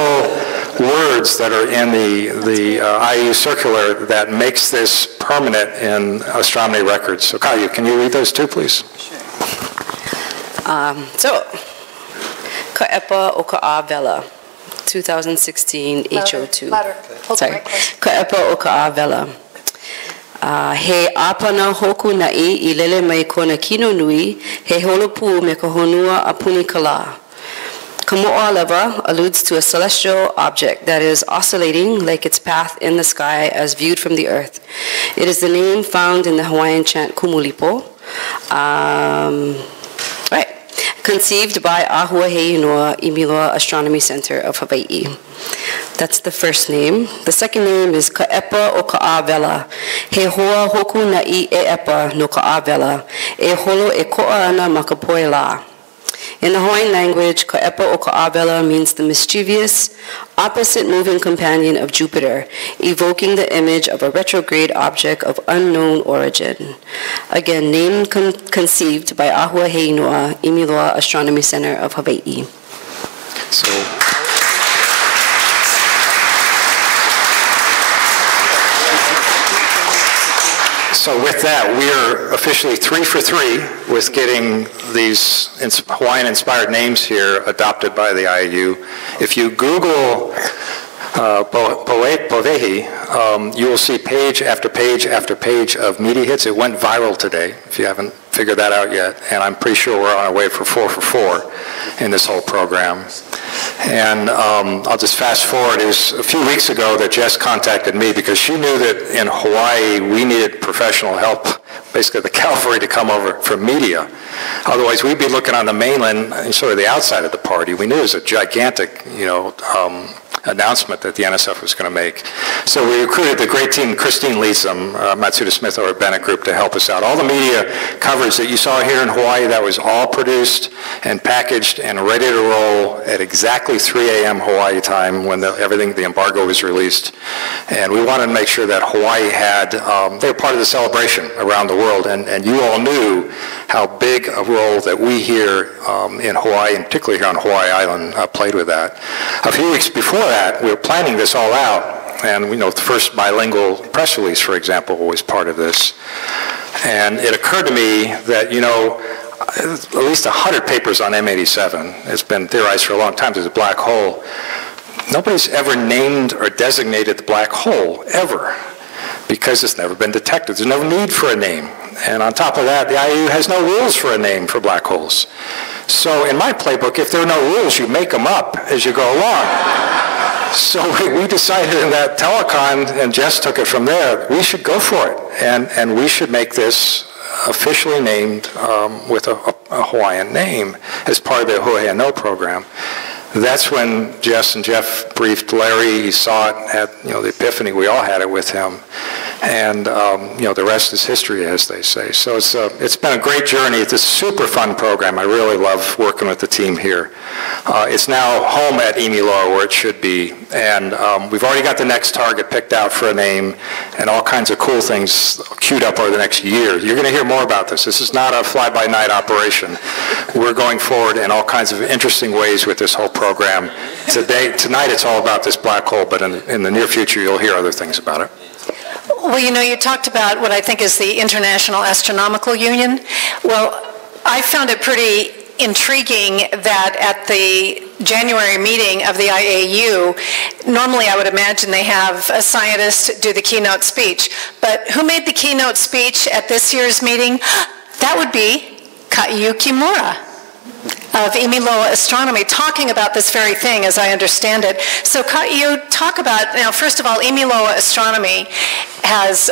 words that are in the IAU circular that makes this permanent in astronomy records. So Caillou, can you read those too, please? Ka'epa o ka'awela, 2016 HO2. Sorry. Ka'epa o ka'awela. He apana hoku na'i I lele mai kona kino nui, he holopu me ka honua apuni kala. Kamo'a leva alludes to a celestial object that is oscillating like its path in the sky as viewed from the earth. It is the name found in the Hawaiian chant Kumulipo. Conceived by Ahuahei Noa Imiloa Astronomy Center of Hawaii. That's the first name. The second name is Ka'epa o Ka'awela. He hoa hoku na I e epa no Ka'awela. E holo e ko'a ana makapoe la. In the Hawaiian language, Ka'epa o Ka'awela means the mischievous, opposite moving companion of Jupiter, evoking the image of a retrograde object of unknown origin. Again, named conceived by Ahuahei Noa Imiloa Astronomy Center of Hawaii. So with that, we are officially 3 for 3 with getting these Hawaiian-inspired names here adopted by the IAU. If you Google Povehi, you will see page after page after page of media hits. It went viral today, if you haven't figured that out yet. And I'm pretty sure we're on our way for 4 for 4 in this whole program. And I'll just fast forward. It was a few weeks ago that Jess contacted me because she knew that in Hawaii we needed professional help, basically the cavalry, to come over from media. Otherwise, we'd be looking on the mainland and sort of the outside of the party. We knew it was a gigantic, announcement that the NSF was going to make. So we recruited the great team. Christine leads them, Matsuda Smith, our Bennett group, to help us out. All the media coverage that you saw here in Hawaii, that was all produced and packaged and ready to roll at exactly 3 a.m. Hawaii time when the embargo was released. And we wanted to make sure that Hawaii had, they were part of the celebration around the world. And you all knew how big a role that we here in Hawaii, and particularly here on Hawaii Island, played with that. A few weeks before that, we were planning this all out, and we know the first bilingual press release, for example, was part of this. And it occurred to me that, at least 100 papers on M87. It's been theorized for a long time there's a black hole. Nobody's ever named or designated the black hole, ever, because it's never been detected. There's no need for a name. And on top of that, the IAU has no rules for a name for black holes. So in my playbook, if there are no rules, you make them up as you go along. So we decided in that telecon, and Jess took it from there, we should go for it. And we should make this officially named with a Hawaiian name as part of the Huahea No program. That's when Jess and Jeff briefed Larry. He saw it at the epiphany. We all had it with him. And the rest is history, as they say. So it's been a great journey. It's a super fun program. I really love working with the team here. It's now home at EIMILOA, where it should be. And we've already got the next target picked out for a name and all kinds of cool things queued up over the next year. You're going to hear more about this. This is not a fly-by-night operation. We're going forward in all kinds of interesting ways with this whole program. Tonight it's all about this black hole, but in the near future you'll hear other things about it. Well, you talked about what I think is the International Astronomical Union. Well, I found it pretty intriguing that at the January meeting of the IAU, normally I would imagine they have a scientist do the keynote speech. But who made the keynote speech at this year's meeting? That would be Ka'iu Kimura of EIMILOA Astronomy, talking about this very thing, as I understand it. So Ka'iu, talk about, now first of all, EIMILOA Astronomy has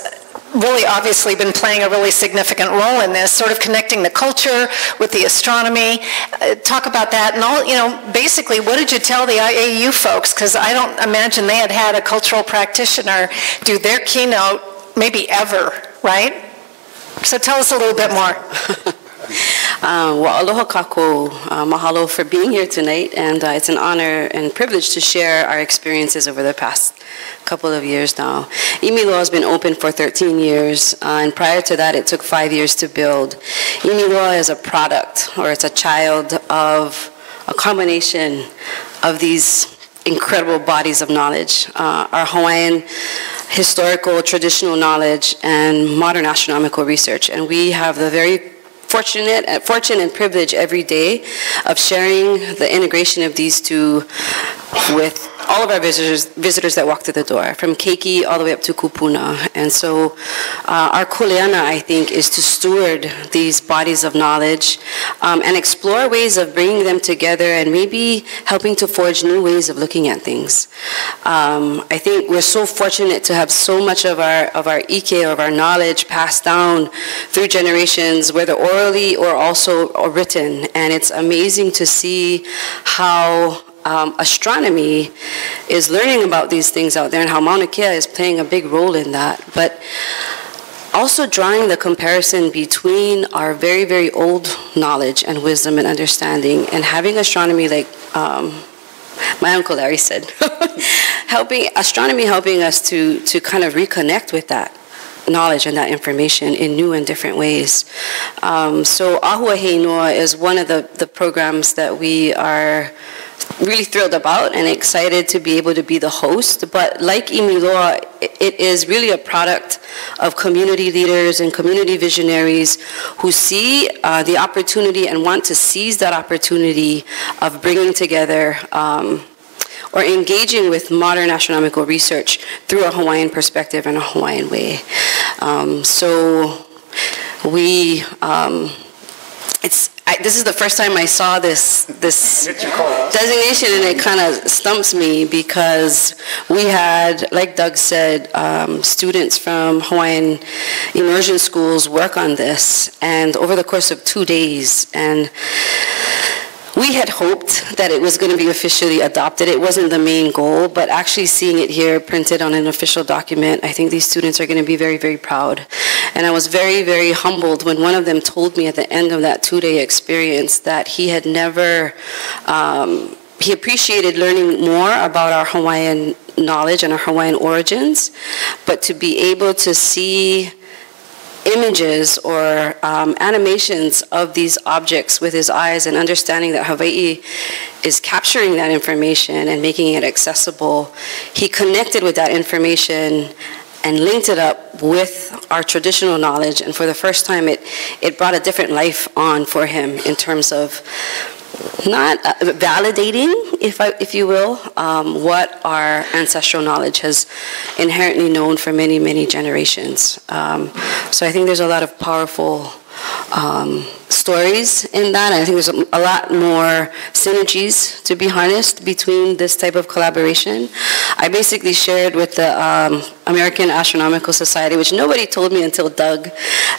really obviously been playing a really significant role in this, sort of connecting the culture with the astronomy. Talk about that, and all, basically, what did you tell the IAU folks? Because I don't imagine they had a cultural practitioner do their keynote maybe ever, right? So tell us a little bit more. Well, aloha kākou, mahalo for being here tonight, and it's an honor and privilege to share our experiences over the past couple of years now. EIMILOA has been open for 13 years, and prior to that it took 5 years to build. EIMILOA is a product, or it's a child of a combination of these incredible bodies of knowledge. Our Hawaiian historical, traditional knowledge and modern astronomical research, and we have the very fortune and privilege every day of sharing the integration of these two with all of our visitors that walk through the door, from Keiki all the way up to Kupuna. And so our kuleana, I think, is to steward these bodies of knowledge and explore ways of bringing them together and maybe helping to forge new ways of looking at things. I think we're so fortunate to have so much of our ike, of our knowledge, passed down through generations, whether orally or also written. And it's amazing to see how astronomy is learning about these things out there, and how Mauna Kea is playing a big role in that. But also drawing the comparison between our very, very old knowledge and wisdom and understanding, and having astronomy, like my Uncle Larry said, astronomy helping us to kind of reconnect with that knowledge and that information in new and different ways. So Ahuahei Noa is one of the programs that we are really thrilled about and excited to be able to be the host. But like EIMILOA, it is really a product of community leaders and community visionaries who see the opportunity and want to seize that opportunity of bringing together or engaging with modern astronomical research through a Hawaiian perspective and a Hawaiian way. So we, it's this is the first time I saw this designation, and it kind of stumps me because we had, like Doug said, students from Hawaiian immersion schools work on this, and over the course of 2 days, and we had hoped that it was going to be officially adopted. It wasn't the main goal, but actually seeing it here printed on an official document, I think these students are going to be very, very proud. And I was very, very humbled when one of them told me at the end of that 2-day experience that he had never, he appreciated learning more about our Hawaiian knowledge and our Hawaiian origins, but to be able to see images or animations of these objects with his eyes and understanding that Hawaii is capturing that information and making it accessible, he connected with that information and linked it up with our traditional knowledge. And for the first time, it brought a different life on for him in terms of not validating, if you will, what our ancestral knowledge has inherently known for many, many generations. So I think there's a lot of powerful stories in that. I think there's a lot more synergies to be harnessed between this type of collaboration. I basically shared with the American Astronomical Society, which nobody told me until Doug,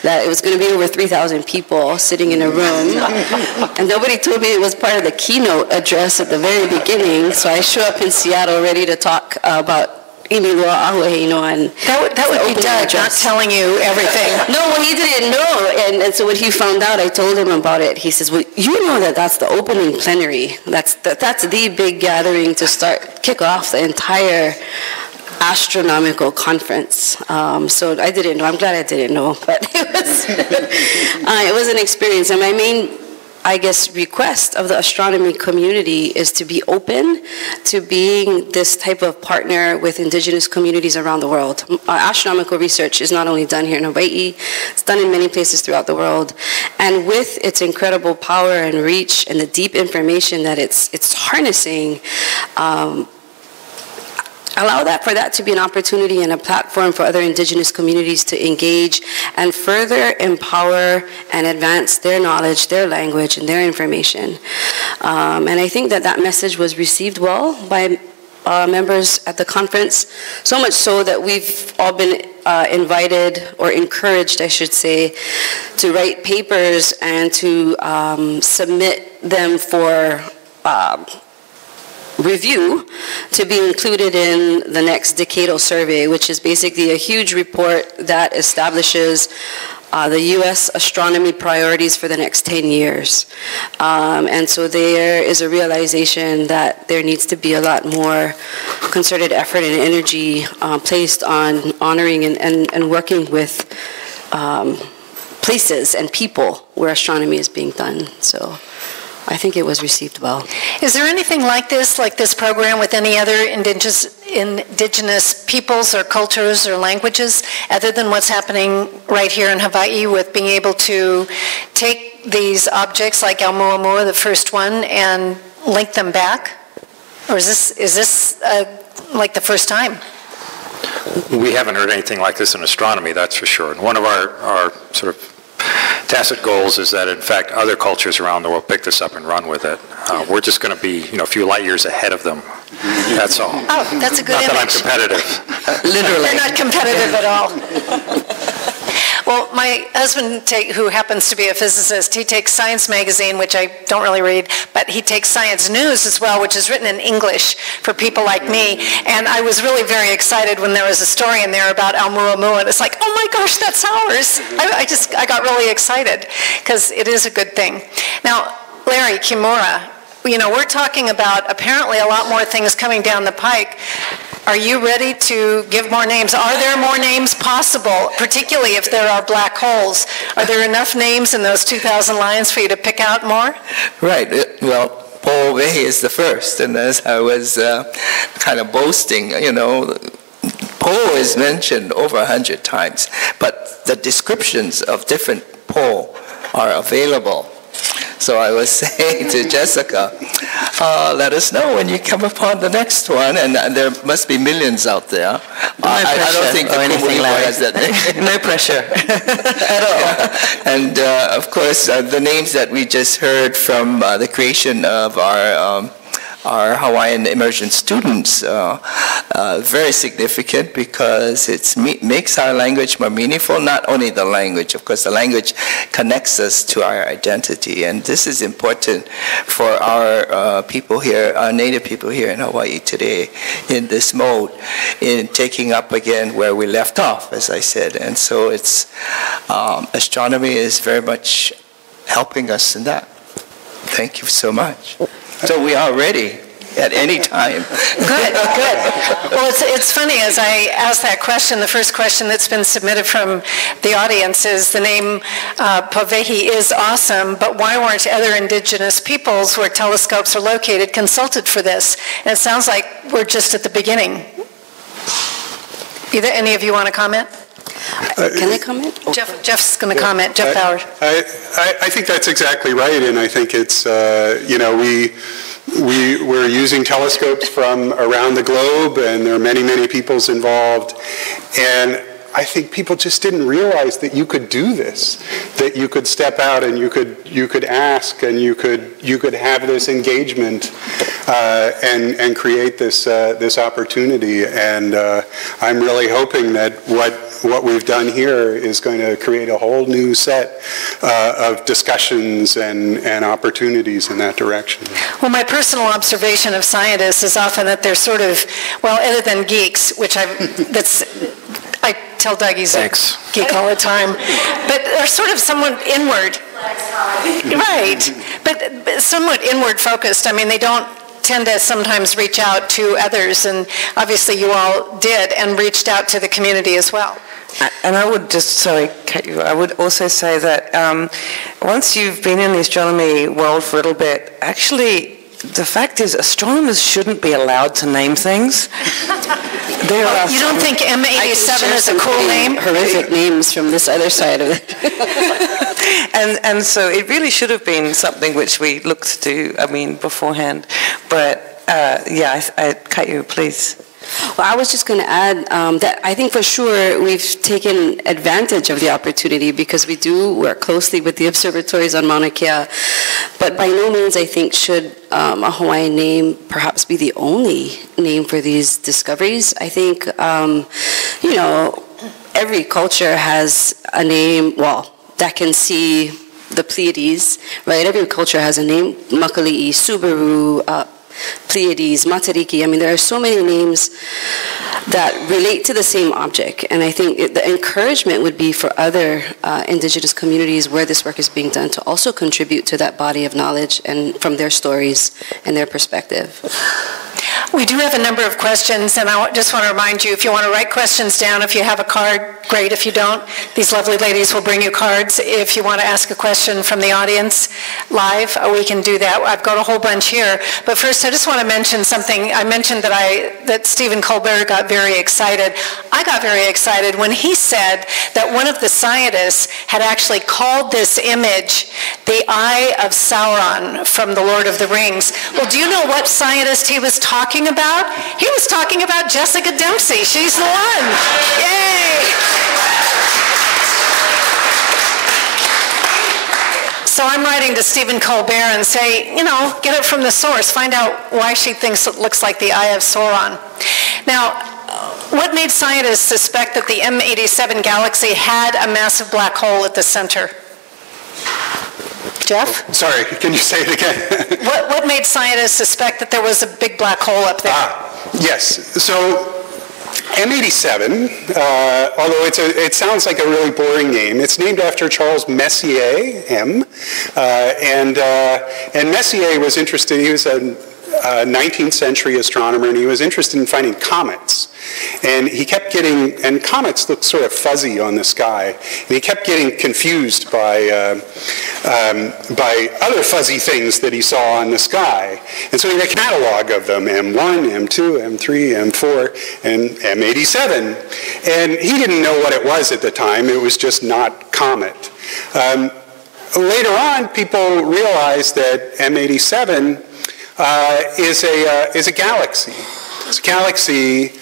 that it was going to be over 3,000 people sitting in a room. And nobody told me it was part of the keynote address at the very beginning. So I show up in Seattle ready to talk about and that would be Doug not telling you everything. No, well, he didn't know, and so when he found out, I told him about it. He says, "Well, you know that's the opening plenary. That's the big gathering to kick off the entire astronomical conference." So I didn't know. I'm glad I didn't know, but it was an experience. And my main, I guess, request of the astronomy community is to be open to being this type of partner with indigenous communities around the world. Astronomical research is not only done here in Hawaii, it's done in many places throughout the world. And with its incredible power and reach and the deep information that it's harnessing, allow for that to be an opportunity and a platform for other indigenous communities to engage and further empower and advance their knowledge, their language, and their information. And I think that message was received well by members at the conference, so much so that we've all been invited, or encouraged, I should say, to write papers and to submit them for review to be included in the next decadal survey, which is basically a huge report that establishes the U.S. astronomy priorities for the next 10 years. And so there is a realization that there needs to be a lot more concerted effort and energy placed on honoring and working with places and people where astronomy is being done. So I think it was received well. Is there anything like this program with any other indigenous peoples or cultures or languages other than what's happening right here in Hawaii with being able to take these objects like Oumuamua, the first one, and link them back? Or is this like the first time? We haven't heard anything like this in astronomy, that's for sure. And one of our sort of tacit goals is that, in fact, other cultures around the world pick this up and run with it. We're just going to be, a few light years ahead of them. That's all. Oh, that's a good image. Not that I'm competitive. Literally. You're not competitive at all. Well, my husband, who happens to be a physicist, he takes Science Magazine, which I don't really read, but he takes Science News as well, which is written in English for people like me. And I was really very excited when there was a story in there about Oumuamua, and it's like, oh my gosh, that's ours. I got really excited because it is a good thing. Now, Larry Kimura, we're talking about apparently a lot more things coming down the pike. Are you ready to give more names? Are there more names possible, particularly if there are black holes? Are there enough names in those 2,000 lines for you to pick out more? Right. Well, Paul Way is the first, and as I was kind of boasting, Paul is mentioned over 100 times, but the descriptions of different Paul are available. So I was saying to Jessica, let us know when you come upon the next one, and there must be millions out there. I don't think the Kumuiwa has that name. No pressure at all. And of course, the names that we just heard from the creation of our Hawaiian immersion students, very significant because it makes our language more meaningful. Not only the language, of course, the language connects us to our identity, and this is important for our people here, our native people here in Hawaii today, in this mode, in taking up again where we left off, as I said. And so it's astronomy is very much helping us in that. Thank you so much. So we are ready at any time. Good, good. Well, it's funny, as I asked that question, the first question that's been submitted from the audience is the name Povehi is awesome, but why weren't other indigenous peoples where telescopes are located consulted for this? And it sounds like we're just at the beginning. Either any of you want to comment? Can I comment? Jeff's going to comment. Jeff Howard. I think that's exactly right, and I think it's, we're using telescopes from around the globe, and there are many, many peoples involved, and I think people just didn't realize that you could do this, that you could step out and you could ask and you could have this engagement and create this opportunity. And I'm really hoping that what we've done here is going to create a whole new set of discussions and opportunities in that direction. Well, my personal observation of scientists is often that they're sort of, well, other than geeks, which I tell Doug he's a geek all the time, but they're sort of somewhat inward. Right, but somewhat inward focused. I mean, they don't tend to sometimes reach out to others, and obviously you all did and reached out to the community as well. And I would just, I would also say that once you've been in the astronomy world for a little bit, actually, the fact is astronomers shouldn't be allowed to name things. You don't think M87 is a cool name? Horrific names from this other side of it. and so it really should have been something which we looked to, beforehand. But Kaiu, please. Well, I was just going to add that I think for sure we've taken advantage of the opportunity because we do work closely with the observatories on Mauna Kea. But by no means, I think, should a Hawaiian name perhaps be the only name for these discoveries. I think, every culture has a name, that can see the Pleiades, right? Every culture has a name, Makali'i, Subaru, Pleiades, Matariki. There are so many names that relate to the same object. And I think the encouragement would be for other indigenous communities where this work is being done to also contribute to that body of knowledge and from their stories and their perspective. We do have a number of questions, and I just want to remind you, if you want to write questions down, if you have a card, great. If you don't, these lovely ladies will bring you cards. If you want to ask a question from the audience live, we can do that. I've got a whole bunch here. But first, I just want to mention something. I mentioned that Stephen Colbert got very excited. I got very excited when he said that one of the scientists had actually called this image the Eye of Sauron from The Lord of the Rings. Well, do you know what scientist he was talking about? He was talking about Jessica Dempsey. She's the one. Yay! So I'm writing to Stephen Colbert and say, get it from the source. Find out why she thinks it looks like the Eye of Sauron. Now, what made scientists suspect that the M87 galaxy had a massive black hole at the center? Jeff? Sorry, can you say it again? What made scientists suspect that there was a big black hole up there? Yes. So M87, although it sounds like a really boring name, it's named after Charles Messier, M. And Messier was interested, he was a 19th century astronomer, and he was interested in finding comets. And he kept and comets look sort of fuzzy on the sky, and he kept getting confused by other fuzzy things that he saw on the sky. And so he had a catalog of them, M1, M2, M3, M4, and M87. And he didn't know what it was at the time. It was just not comet. Later on, people realized that M87 is a galaxy. It's a galaxy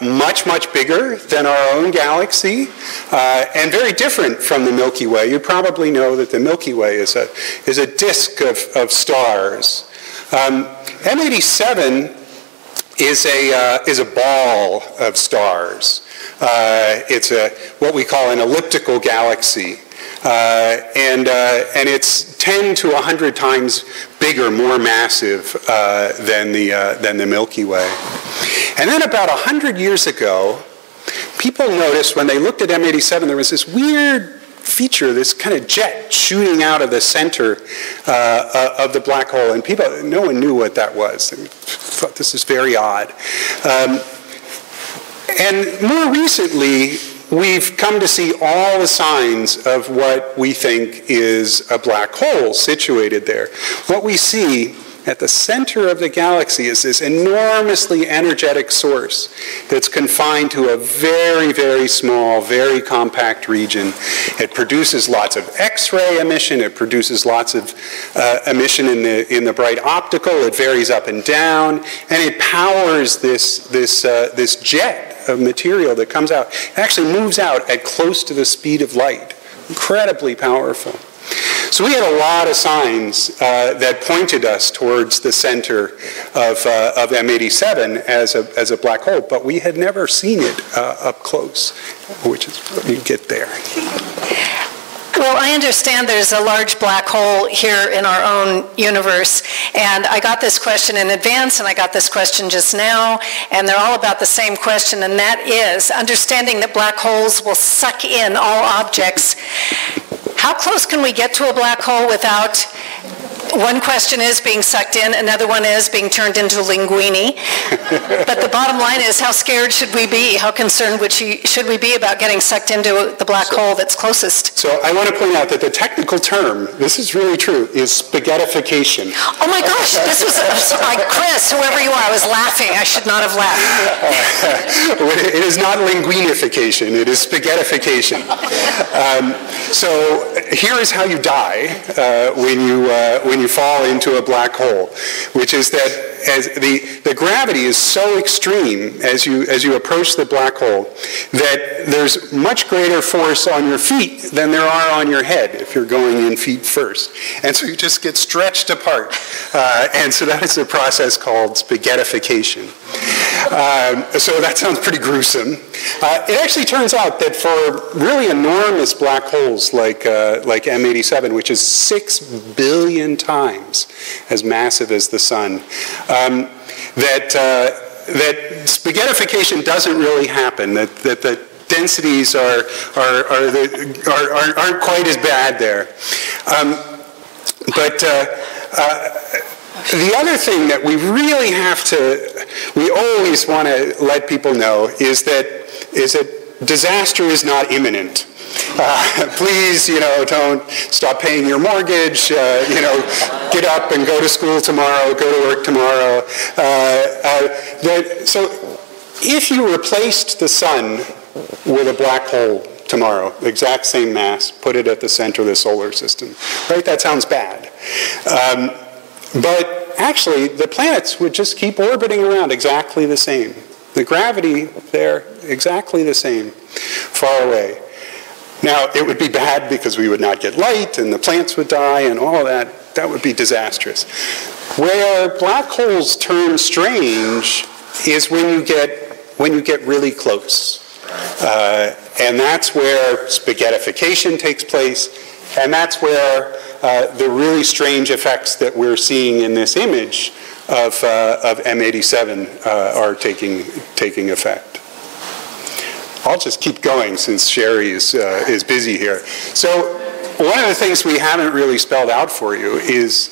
much, much bigger than our own galaxy, and very different from the Milky Way. You probably know that the Milky Way is a disk of stars. M87 is a ball of stars. It's what we call an elliptical galaxy. And it's 10 to 100 times bigger, more massive than the Milky Way. And then about 100 years ago, people noticed when they looked at M87, there was this weird feature, this kind of jet shooting out of the center of the black hole. And no one knew what that was. They thought this is very odd. And more recently, we've come to see all the signs of what we think is a black hole situated there. What we see at the center of the galaxy is this enormously energetic source that's confined to a very, very small, very compact region. It produces lots of X-ray emission. It produces lots of emission in the bright optical. It varies up and down, and it powers this jet of material that comes out. It actually moves out at close to the speed of light. Incredibly powerful. So we had a lot of signs that pointed us towards the center of M87 as a black hole, but we had never seen it up close, which is what you get there. Well, I understand there's a large black hole here in our own universe, and I got this question in advance, and I got this question just now, and they're all about the same question, and that is, understanding that black holes will suck in all objects, how close can we get to a black hole without, one question is being sucked in, another one is being turned into linguine. But the bottom line is, how scared should we be? How concerned should we be about getting sucked into the black hole that's closest? So I want to point out that the technical term, this is really true, is spaghettification. Oh my gosh, this was like Chris, whoever you are, I was laughing. I should not have laughed. It is not linguinification, it is spaghettification. So here is how you die when you fall into a black hole, which is that as the gravity is so extreme as you approach the black hole that there's much greater force on your feet than there are on your head if you're going in feet first. And so you just get stretched apart. And so that is a process called spaghettification. So that sounds pretty gruesome. It actually turns out that for really enormous black holes like M87, which is 6 billion times as massive as the sun, that spaghettification doesn't really happen. That the densities aren't quite as bad there. But the other thing that we really we always want to let people know is that disaster is not imminent. Please, don't stop paying your mortgage, get up and go to school tomorrow, go to work tomorrow. So if you replaced the sun with a black hole tomorrow, exact same mass, put it at the center of the solar system, right? That sounds bad. But actually, the planets would just keep orbiting around exactly the same. The gravity there, exactly the same, far away. Now, it would be bad because we would not get light and the plants would die and all of that. That would be disastrous. Where black holes turn strange is when you get really close. And that's where spaghettification takes place, and that's where the really strange effects that we're seeing in this image of M87 are taking effect. I'll just keep going since Sherry is busy here. So one of the things we haven't really spelled out for you is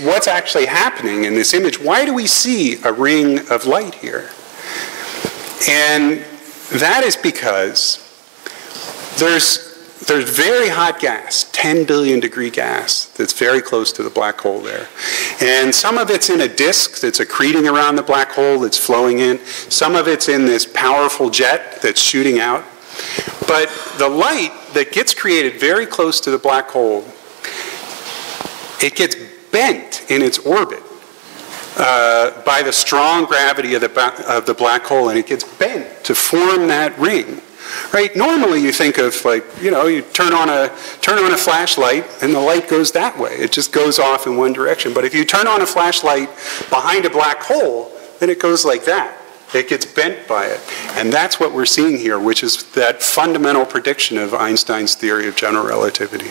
what's actually happening in this image. Why do we see a ring of light here? And that is because there's very hot gas, 10 billion degree gas, that's very close to the black hole there. And some of it's in a disk that's accreting around the black hole that's flowing in. Some of it's in this powerful jet that's shooting out. But the light that gets created very close to the black hole, it gets bent in its orbit by the strong gravity of the black hole, and it gets bent to form that ring. Right? Normally you think of, like, you know, you turn on a flashlight and the light goes that way. It just goes off in one direction. But if you turn on a flashlight behind a black hole, then it goes like that. It gets bent by it. And that's what we're seeing here, which is that fundamental prediction of Einstein's theory of general relativity.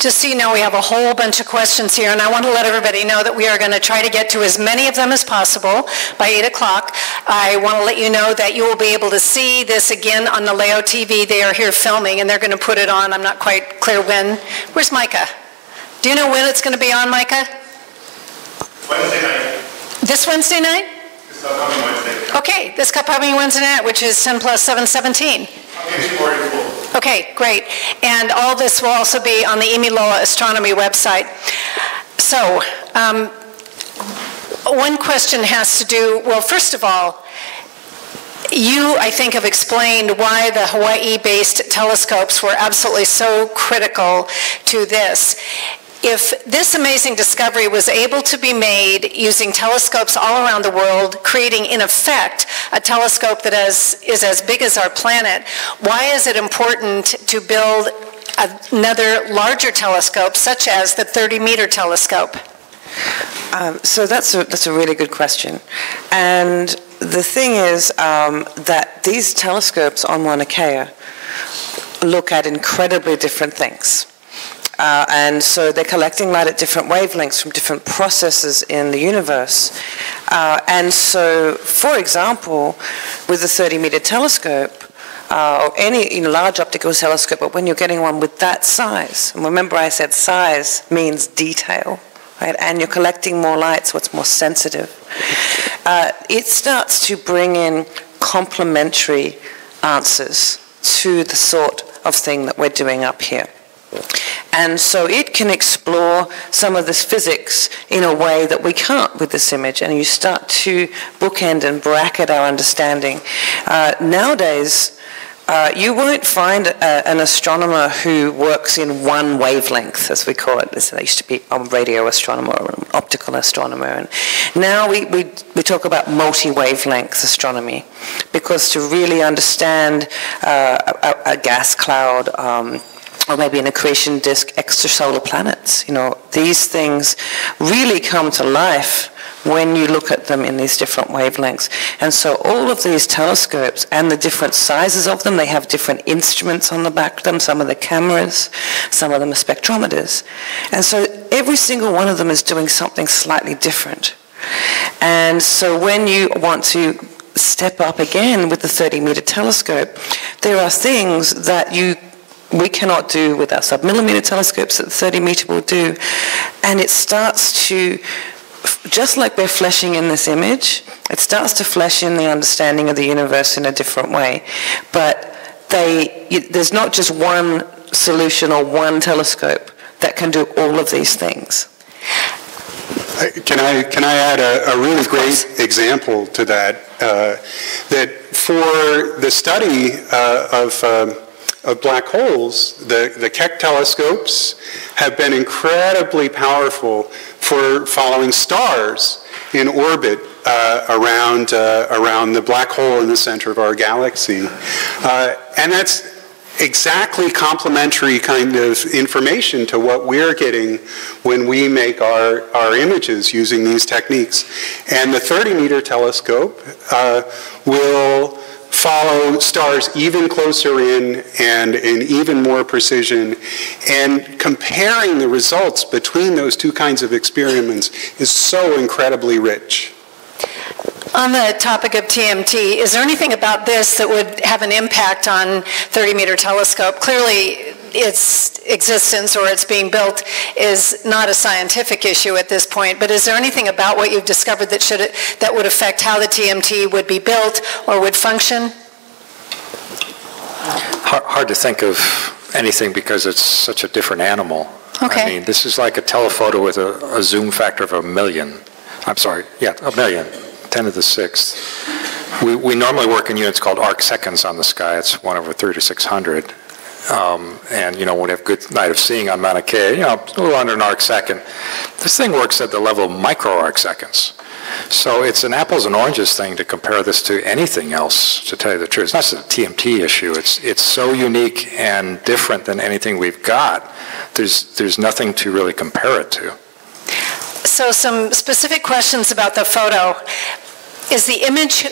Just so you know, we have a whole bunch of questions here, and I want to let everybody know that we are going to try to get to as many of them as possible by 8 o'clock. I want to let you know that you will be able to see this again on the Leo TV. They are here filming, and they're going to put it on. I'm not quite clear when. Where's Micah? Do you know when it's going to be on, Micah? Wednesday night. This Wednesday night? This upcoming Wednesday. Okay, this upcoming Wednesday night, which is 10 plus 7, 17. Okay, great. And all this will also be on the Imiloa Astronomy website. So, one question has to do, well, first of all, you, I think, have explained why the Hawaii-based telescopes were absolutely so critical to this. If this amazing discovery was able to be made using telescopes all around the world, creating, in effect, a telescope that is as big as our planet, why is it important to build another larger telescope, such as the 30-meter telescope? So that's a really good question. And the thing is that these telescopes on Mauna Kea look at incredibly different things. And so they're collecting light at different wavelengths from different processes in the universe. And so, for example, with the 30-meter telescope, or any large optical telescope, but when you're getting one with that size, and remember I said size means detail, right? And you're collecting more light, so it's more sensitive. It starts to bring in complementary answers to the sort of thing that we're doing up here. And so it can explore some of this physics in a way that we can't with this image, and you start to bookend and bracket our understanding. Nowadays, you won't find an astronomer who works in one wavelength, as we call it. There used to be a radio astronomer or an optical astronomer. And now we talk about multi-wavelength astronomy, because to really understand a gas cloud, or maybe an accretion disk, extrasolar planets, these things really come to life when you look at them in these different wavelengths. And so all of these telescopes and the different sizes of them, they have different instruments on the back of them. Some of the cameras, some of them are spectrometers. And so every single one of them is doing something slightly different. And so when you want to step up again with the 30-meter telescope, there are things that we cannot do with our sub-millimeter telescopes that the 30-meter will do. And it starts to, just like we're fleshing in this image, it starts to flesh in the understanding of the universe in a different way. But there's not just one solution or one telescope that can do all of these things. Can I add a really great example to that? That for the study of black holes, the Keck telescopes have been incredibly powerful for following stars in orbit around the black hole in the center of our galaxy. And that's exactly complementary kind of information to what we're getting when we make our images using these techniques. And the 30-meter telescope will follow stars even closer in and in even more precision, and comparing the results between those two kinds of experiments is so incredibly rich. On the topic of TMT, is there anything about this that would have an impact on 30-meter telescope? Clearly, its existence or its being built is not a scientific issue at this point, but is there anything about what you've discovered that would affect how the TMT would be built or would function? Hard to think of anything because it's such a different animal. Okay. I mean, this is like a telephoto with a zoom factor of 1 million. I'm sorry, yeah, 1 million, 10 to the 6th. We normally work in units called arc seconds on the sky. It's 1/3600. And, when we have good night of seeing on Mauna Kea, a little under an arc second. this thing works at the level of micro-arc seconds. So it's an apples and oranges thing to compare this to anything else, to tell you the truth. It's not just a TMT issue. It's so unique and different than anything we've got. There's nothing to really compare it to. So some specific questions about the photo. Is the image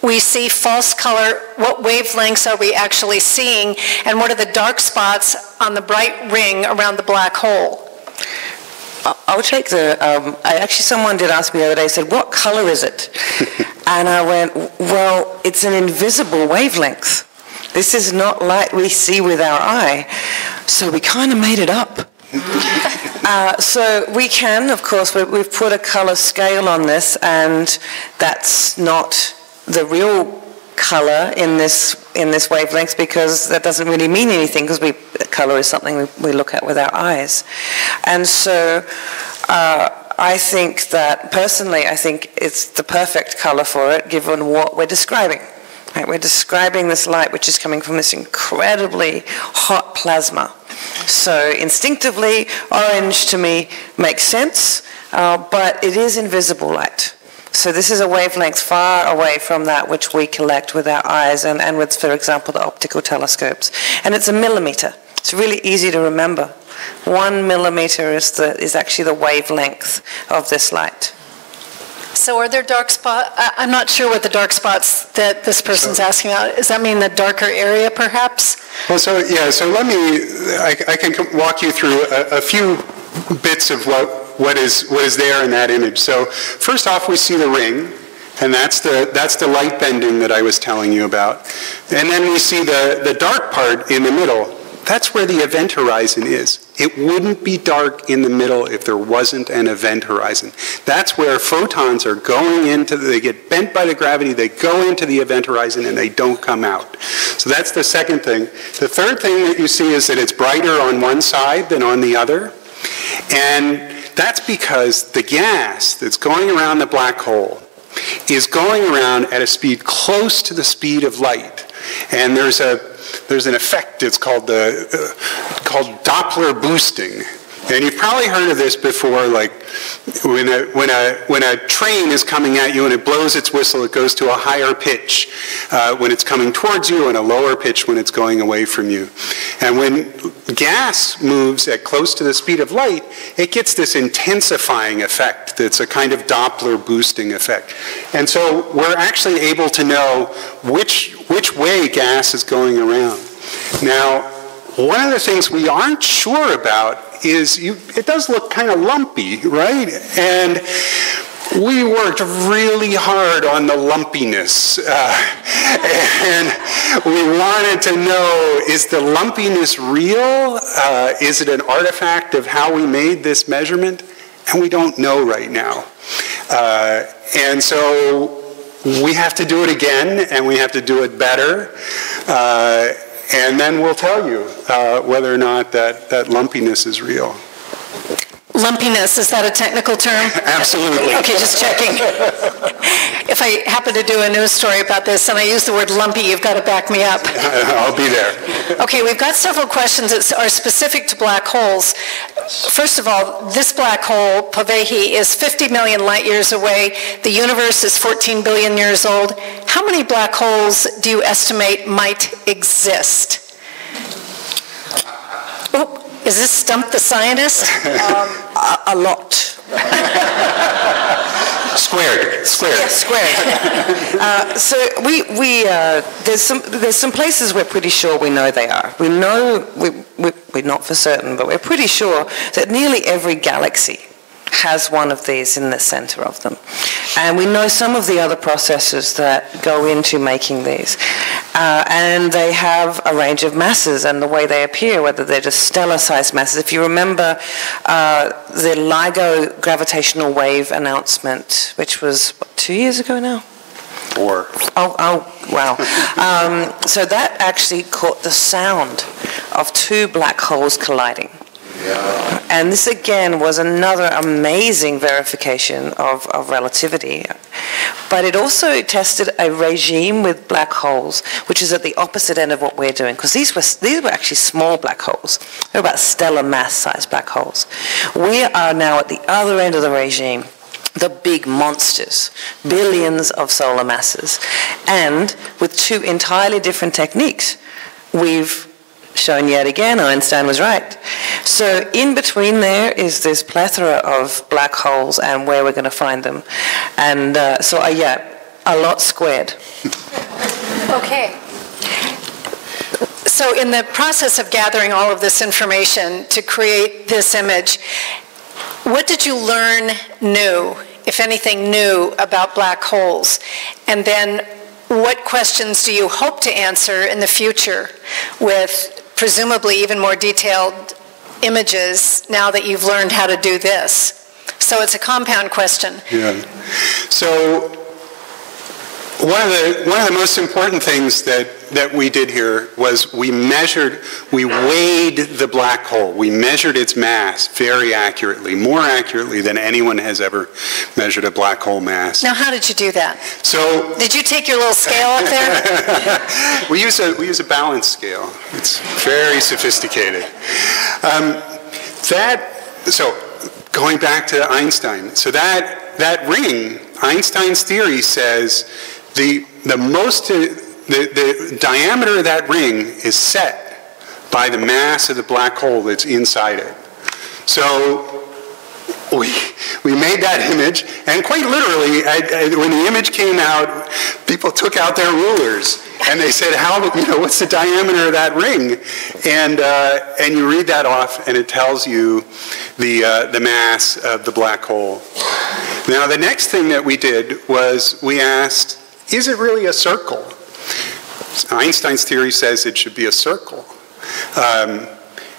we see false color? What wavelengths are we actually seeing? And what are the dark spots on the bright ring around the black hole? I'll take actually someone did ask me the other day, said, what color is it? And I went, well, it's an invisible wavelength. This is not light we see with our eye. So we kind of made it up. So we can, of course, we've put a color scale on this, and that's not the real color in this wavelength, because that doesn't really mean anything, because color is something we look at with our eyes. And so I think that, personally, I think it's the perfect color for it, given what we're describing. Right? We're describing this light which is coming from this incredibly hot plasma. So instinctively, orange to me makes sense, but it is invisible light. So this is a wavelength far away from that which we collect with our eyes and with, for example, the optical telescopes. And it's a millimeter. It's really easy to remember. 1 millimeter is actually the wavelength of this light. So are there dark spots? I'm not sure what the dark spots that this person's asking about. Does that mean the darker area, perhaps? Well, so let me, I can walk you through a few bits of what is there in that image. So first off, we see the ring, and that's the light bending that I was telling you about. And then we see the dark part in the middle. That's where the event horizon is. It wouldn't be dark in the middle if there wasn't an event horizon. That's where photons are going into, they get bent by the gravity, they go into the event horizon, and they don't come out. So that's the second thing. The third thing that you see is that it's brighter on one side than on the other. And that's because the gas that's going around the black hole is going around at a speed close to the speed of light. And there's an effect, it's called Doppler boosting. And you've probably heard of this before, like when a train is coming at you and it blows its whistle, it goes to a higher pitch when it's coming towards you and a lower pitch when it's going away from you. And when gas moves at close to the speed of light, it gets this intensifying effect that's a kind of Doppler boosting effect. And so we're actually able to know which way gas is going around. Now, one of the things we aren't sure about is it does look kind of lumpy, right? And we worked really hard on the lumpiness. And we wanted to know, is the lumpiness real? Is it an artifact of how we made this measurement? And we don't know right now. And so we have to do it again, and we have to do it better. And then we'll tell you whether or not that lumpiness is real. Lumpiness, is that a technical term? Absolutely. Okay, just checking. If I happen to do a news story about this and I use the word lumpy, you've got to back me up. I'll be there. Okay, we've got several questions that are specific to black holes. First of all, this black hole, Hawai'i, is 50 million light years away. The universe is 14 billion years old. How many black holes do you estimate might exist? Oh, is this Stump the Scientist? A lot. Squared. Yeah, squared. So there's some places we're pretty sure we know they are. We know, we're not for certain, but we're pretty sure that nearly every galaxy has one of these in the center of them. And we know some of the other processes that go into making these. And they have a range of masses and the way they appear, whether they're just stellar-sized masses. If you remember the LIGO gravitational wave announcement, which was, 2 years ago now? 4. Oh, wow. So that actually caught the sound of 2 black holes colliding. And this again was another amazing verification of relativity. But it also tested a regime with black holes, which is at the opposite end of what we're doing, because these were actually small black holes. They're about stellar mass-sized black holes. We are now at the other end of the regime, the big monsters, billions of solar masses. And with two entirely different techniques, we've shown yet again Einstein was right. So in between there is this plethora of black holes and where we're going to find them. And yeah, a lot squared. Okay. So in the process of gathering all of this information to create this image, what did you learn new, if anything new, about black holes? And then what questions do you hope to answer in the future with presumably even more detailed images now that you've learned how to do this? So it's a compound question. Yeah. So one of the most important things that we did here was we weighed the black hole. We measured its mass very accurately, more accurately than anyone has ever measured a black hole mass. Now, how did you do that? So, did you take your little scale up there? we use a balance scale. It's very sophisticated. So going back to Einstein, so that ring, Einstein's theory says the diameter of that ring is set by the mass of the black hole that's inside it. So we made that image, and quite literally, when the image came out, people took out their rulers and they said, what's the diameter of that ring? And you read that off, and it tells you the mass of the black hole. Now, the next thing that we did was we asked, is it really a circle? Einstein's theory says it should be a circle. Now,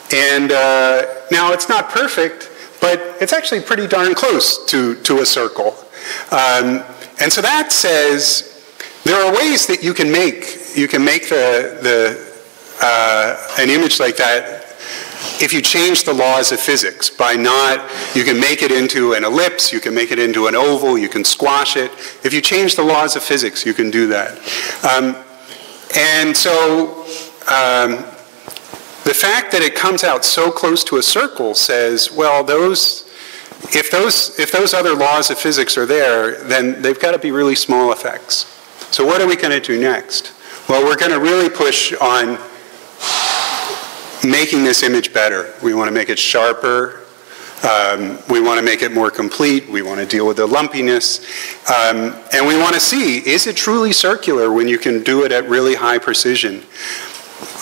it's not perfect, but it's actually pretty darn close to a circle. And so that says there are ways that you can make an image like that if you change the laws of physics. You can make it into an ellipse, you can make it into an oval, you can squash it. If you change the laws of physics, you can do that. And so the fact that it comes out so close to a circle says, well, if those other laws of physics are there, then they've got to be really small effects. So what are we going to do next? Well, we're going to really push on making this image better. We want to make it sharper. We want to make it more complete. We want to deal with the lumpiness. And we want to see, is it truly circular when you can do it at really high precision?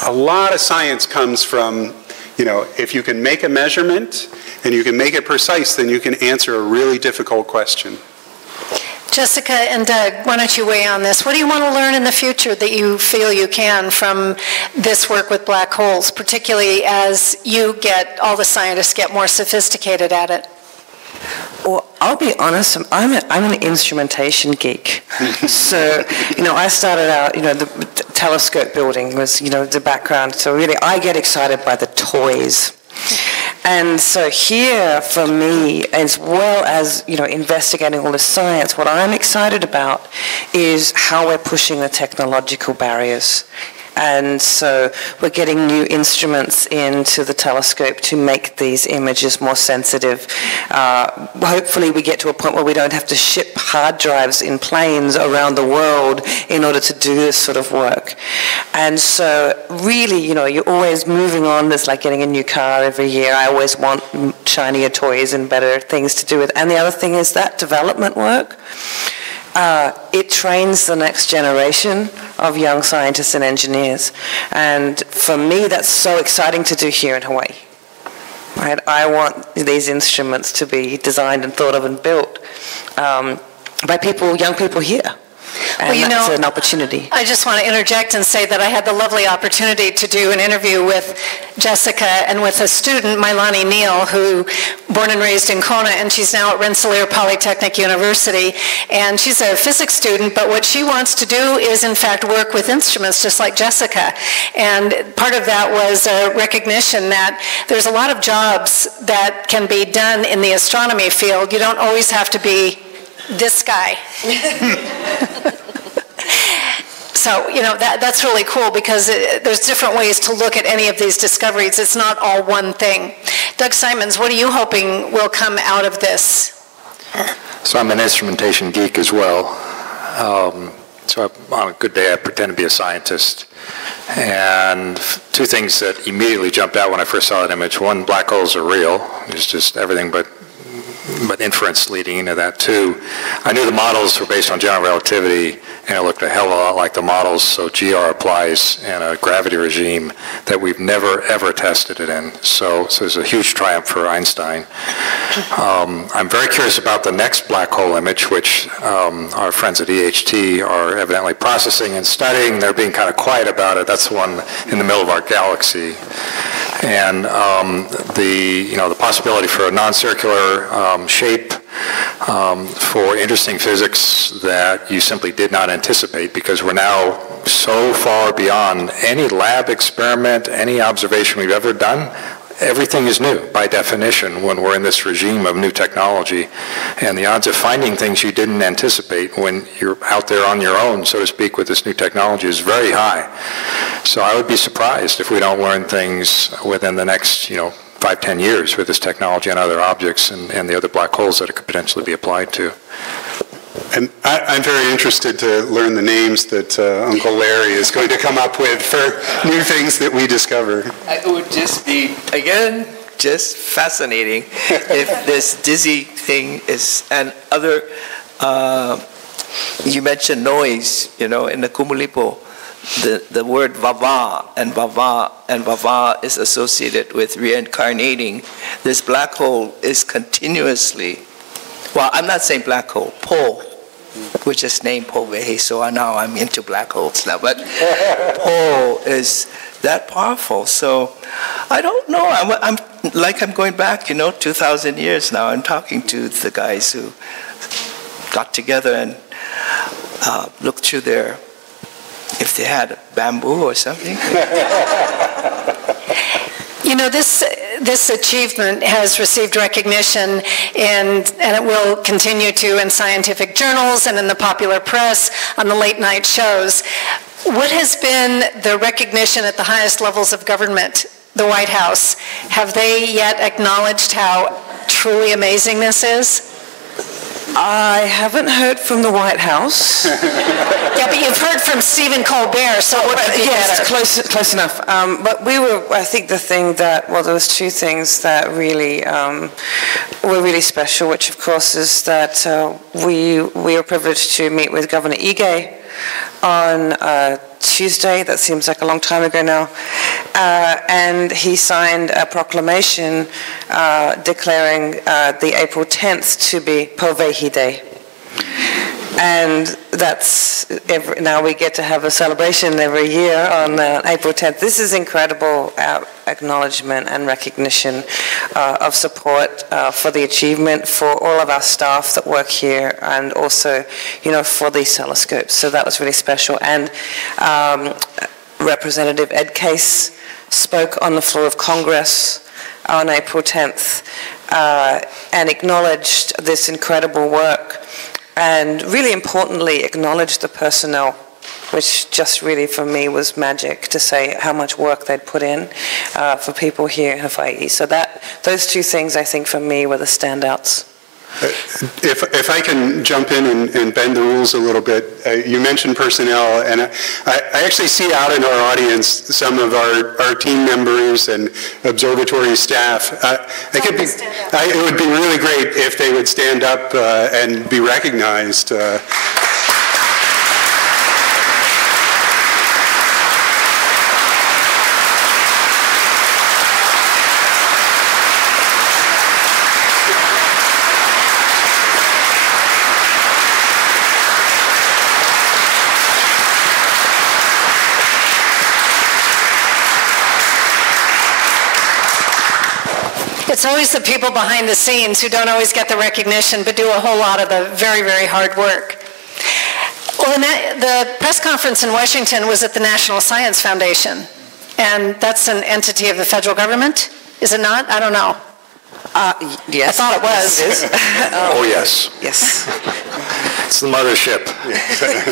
A lot of science comes from, if you can make a measurement and you can make it precise, then you can answer a really difficult question. Jessica and Doug, why don't you weigh on this? What do you want to learn in the future that you feel you can from this work with black holes, particularly as all the scientists get more sophisticated at it? Well, I'll be honest, I'm an instrumentation geek. So, I started out, the telescope building was, the background. So really, I get excited by the toys. And so here, for me, as well as, investigating all the science, what I'm excited about is how we're pushing the technological barriers. And so we're getting new instruments into the telescope to make these images more sensitive. Hopefully we get to a point where we don't have to ship hard drives in planes around the world in order to do this sort of work. And so really, you're always moving on. It's like getting a new car every year. I always want shinier toys and better things to do with. And the other thing is that development work. It trains the next generation of young scientists and engineers. And for me, that's so exciting to do here in Hawaii. Right? I want these instruments to be designed and thought of and built by young people here. And Well, that's an opportunity. I just want to interject and say that I had the lovely opportunity to do an interview with Jessica and with a student, Mailani Neal, who born and raised in Kona, and she's now at Rensselaer Polytechnic University. And she's a physics student, but what she wants to do is, in fact, work with instruments, just like Jessica. And part of that was a recognition that there's a lot of jobs that can be done in the astronomy field. You don't always have to be this guy. So, that's really cool because there's different ways to look at any of these discoveries. It's not all one thing. Doug Simons, what are you hoping will come out of this? So I'm an instrumentation geek as well. So on a good day, I pretend to be a scientist. And two things that immediately jumped out when I first saw that image. One, black holes are real. It's just everything but inference leading into that too. I knew the models were based on general relativity, and it looked a hell of a lot like the models, so GR applies in a gravity regime that we've never ever tested it in. So it's a huge triumph for Einstein. I'm very curious about the next black hole image, which our friends at EHT are evidently processing and studying. They're being kind of quiet about it. That's the one in the middle of our galaxy. And the possibility for a non-circular shape for interesting physics that you simply did not anticipate, because we're now so far beyond any lab experiment, any observation we've ever done. Everything is new by definition when we're in this regime of new technology, and the odds of finding things you didn't anticipate when you're out there on your own, so to speak, with this new technology is very high. So I would be surprised if we don't learn things within the next 5-10 years with this technology and other objects and the other black holes that it could potentially be applied to. And I'm very interested to learn the names that Uncle Larry is going to come up with for new things that we discover. It would just be, again, just fascinating if this dizzy thing is, and other, you mentioned noise, in the Kumulipo, the word vava and vava is associated with reincarnating. This black hole is continuously, well, I'm not saying black hole, Po, which is named Po Vehe, so now I'm into black holes now, but Po is that powerful. So I don't know, I'm going back, 2,000 years now. I'm talking to the guys who got together and looked through their, if they had bamboo or something. This achievement has received recognition and it will continue to in scientific journals and in the popular press, on the late night shows. What has been the recognition at the highest levels of government, the White House? Have they yet acknowledged how truly amazing this is? I haven't heard from the White House. Yeah, but you've heard from Stephen Colbert, so what could be yes, better? close enough. But I think the thing that, there was two things that really were really special, which of course is that we were privileged to meet with Governor Ige on Tuesday. That seems like a long time ago now. And he signed a proclamation declaring the April 10th to be Povehi Day. And that's, now we get to have a celebration every year on April 10th. This is incredible acknowledgement and recognition of support for the achievement for all of our staff that work here, and also, for these telescopes. So that was really special. And Representative Ed Case spoke on the floor of Congress on April 10th and acknowledged this incredible work, and really importantly acknowledged the personnel, which just really for me was magic, to say how much work they'd put in for people here in Hawaii. So those two things, I think, for me were the standouts. If I can jump in and bend the rules a little bit, you mentioned personnel, and I actually see out in our audience some of our team members and observatory staff. It would be really great if they would stand up and be recognized. It's always the people behind the scenes who don't always get the recognition, but do a whole lot of the very, very hard work. Well, the press conference in Washington was at the National Science Foundation, and that's an entity of the federal government, is it not? I don't know. Yes. I thought it was. Yes, it is. Oh, yes. Yes. It's the mothership.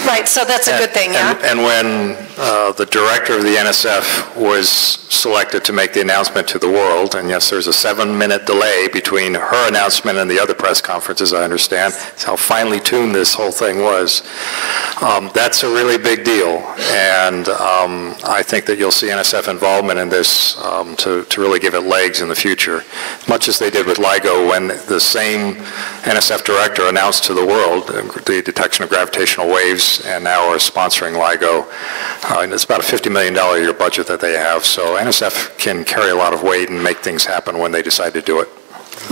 Right, so that's a good thing, yeah? And when the director of the NSF was selected to make the announcement to the world, and yes, there's a 7-minute delay between her announcement and the other press conferences, I understand. That's how finely tuned this whole thing was. That's a really big deal, and I think that you'll see NSF involvement in this to really give it legs in the future, much as they did with LIGO when the same NSF director announced to the world the detection of gravitational waves, and now are sponsoring LIGO. And it's about a $50 million a year budget that they have, so NSF can carry a lot of weight and make things happen when they decide to do it.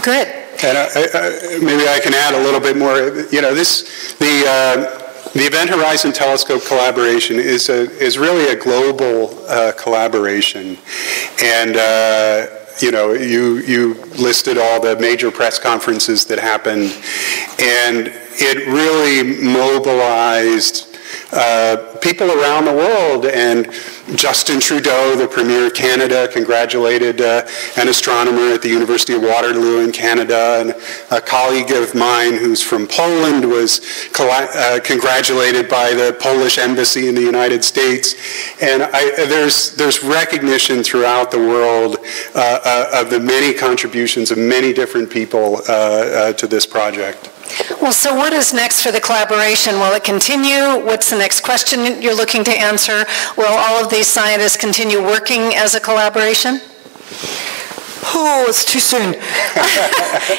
Good. And maybe I can add a little bit more. You know, the Event Horizon Telescope collaboration is really a global collaboration, and you know, you listed all the major press conferences that happened, and it really mobilized people around the world. And Justin Trudeau, the Premier of Canada, congratulated an astronomer at the University of Waterloo in Canada, and a colleague of mine who's from Poland was congratulated by the Polish Embassy in the United States. And there's recognition throughout the world of the many contributions of many different people to this project. Well, so what is next for the collaboration? Will it continue? What's the next question you're looking to answer? Will all of these scientists continue working as a collaboration? Oh, it's too soon.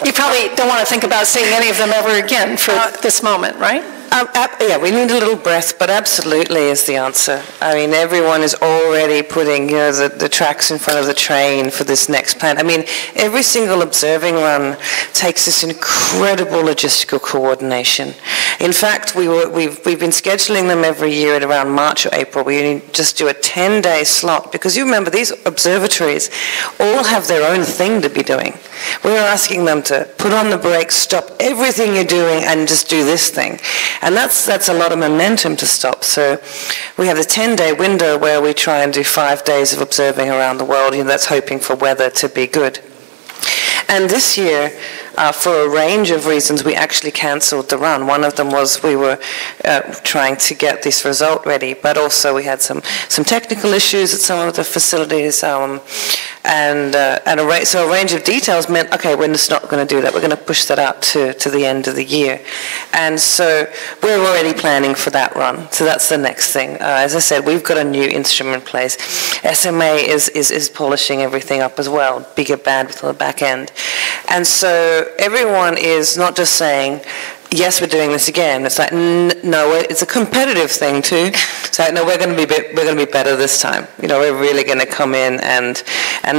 You probably don't want to think about seeing any of them ever again for this moment, right? Yeah, we need a little breath, but absolutely is the answer. I mean, everyone is already putting, you know, the tracks in front of the train for this next plan. I mean, every single observing run takes this incredible logistical coordination. In fact, we've been scheduling them every year at around March or April. We just do a 10-day slot, because you remember these observatories all have their own thing to be doing. We're asking them to put on the brakes, stop everything you're doing, and just do this thing. And that's a lot of momentum to stop. So we have the 10-day window where we try and do 5 days of observing around the world. You know, that's hoping for weather to be good. And this year, for a range of reasons, we actually cancelled the run. One of them was we were trying to get this result ready, but also we had some technical issues at some of the facilities, so a range of details meant, okay, we're just not going to do that. We're going to push that out to the end of the year. And so we're already planning for that run. So that's the next thing. As I said, we've got a new instrument in place. SMA is polishing everything up as well, bigger bandwidth on the back end. And so everyone is not just saying, yes, we're doing this again. It's like, no, it's a competitive thing too. It's like, no, we're going to be better this time. You know, we're really going to come in and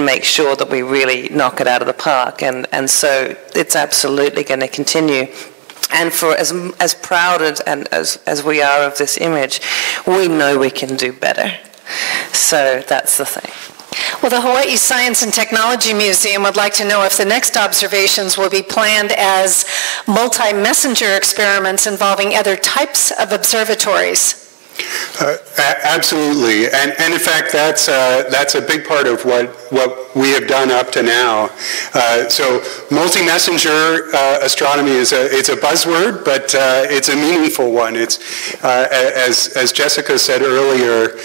make sure that we really knock it out of the park. And so it's absolutely going to continue. And for as proud and as we are of this image, we know we can do better. So that's the thing. Well, the Hawaii Science and Technology Museum would like to know if the next observations will be planned as multi-messenger experiments involving other types of observatories. Absolutely, and in fact, that's a big part of what we have done up to now. So, multi-messenger astronomy it's a buzzword, but it's a meaningful one. It's as Jessica said earlier,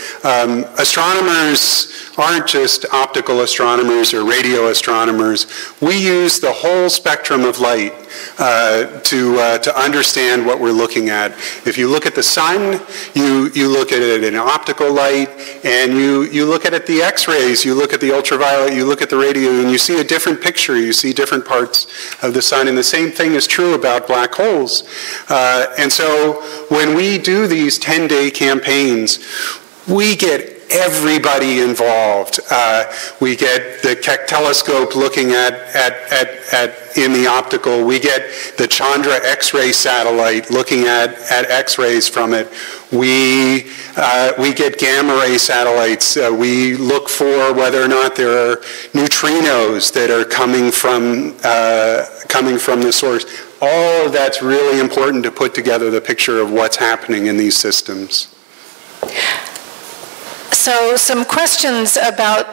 astronomers aren't just optical astronomers or radio astronomers. We use the whole spectrum of light to understand what we're looking at. If you look at the sun, you look at it in optical light, and you look at it the X-rays, you look at the ultraviolet, you look at the radio, and you see a different picture. You see different parts of the sun, and the same thing is true about black holes. And so when we do these 10-day campaigns, we get everybody involved. We get the Keck telescope looking at in the optical. We get the Chandra X-ray satellite looking at X-rays from it. We get gamma ray satellites. We look for whether or not there are neutrinos that are coming from the source. All of that's really important to put together the picture of what's happening in these systems. So some questions about,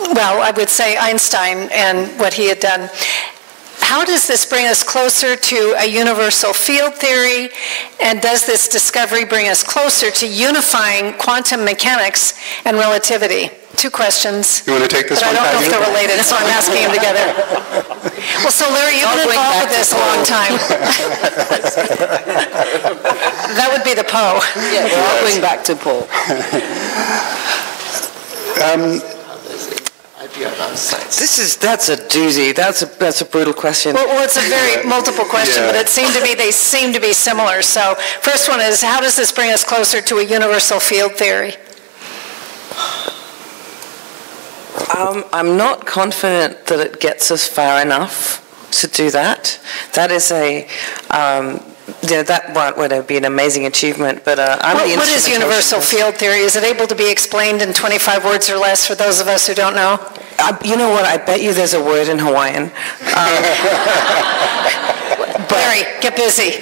well, I would say Einstein and what he had done. How does this bring us closer to a universal field theory? And does this discovery bring us closer to unifying quantum mechanics and relativity? Two questions. You want to take this one, But I don't know if they're related, so I'm asking them together. Well, so Larry, you've been involved with this a long time. That would be the Poe. Yeah, we're all going back to Poe. That's a doozy. That's a brutal question. Well, it's a very multiple question, but they seem to be similar. So first one is, how does this bring us closer to a universal field theory? I'm not confident that it gets us far enough to do that. That is that would be an amazing achievement, but What is universal field theory? Is it able to be explained in 25 words or less for those of us who don't know? You know what? I bet you there's a word in Hawaiian. Larry, get busy.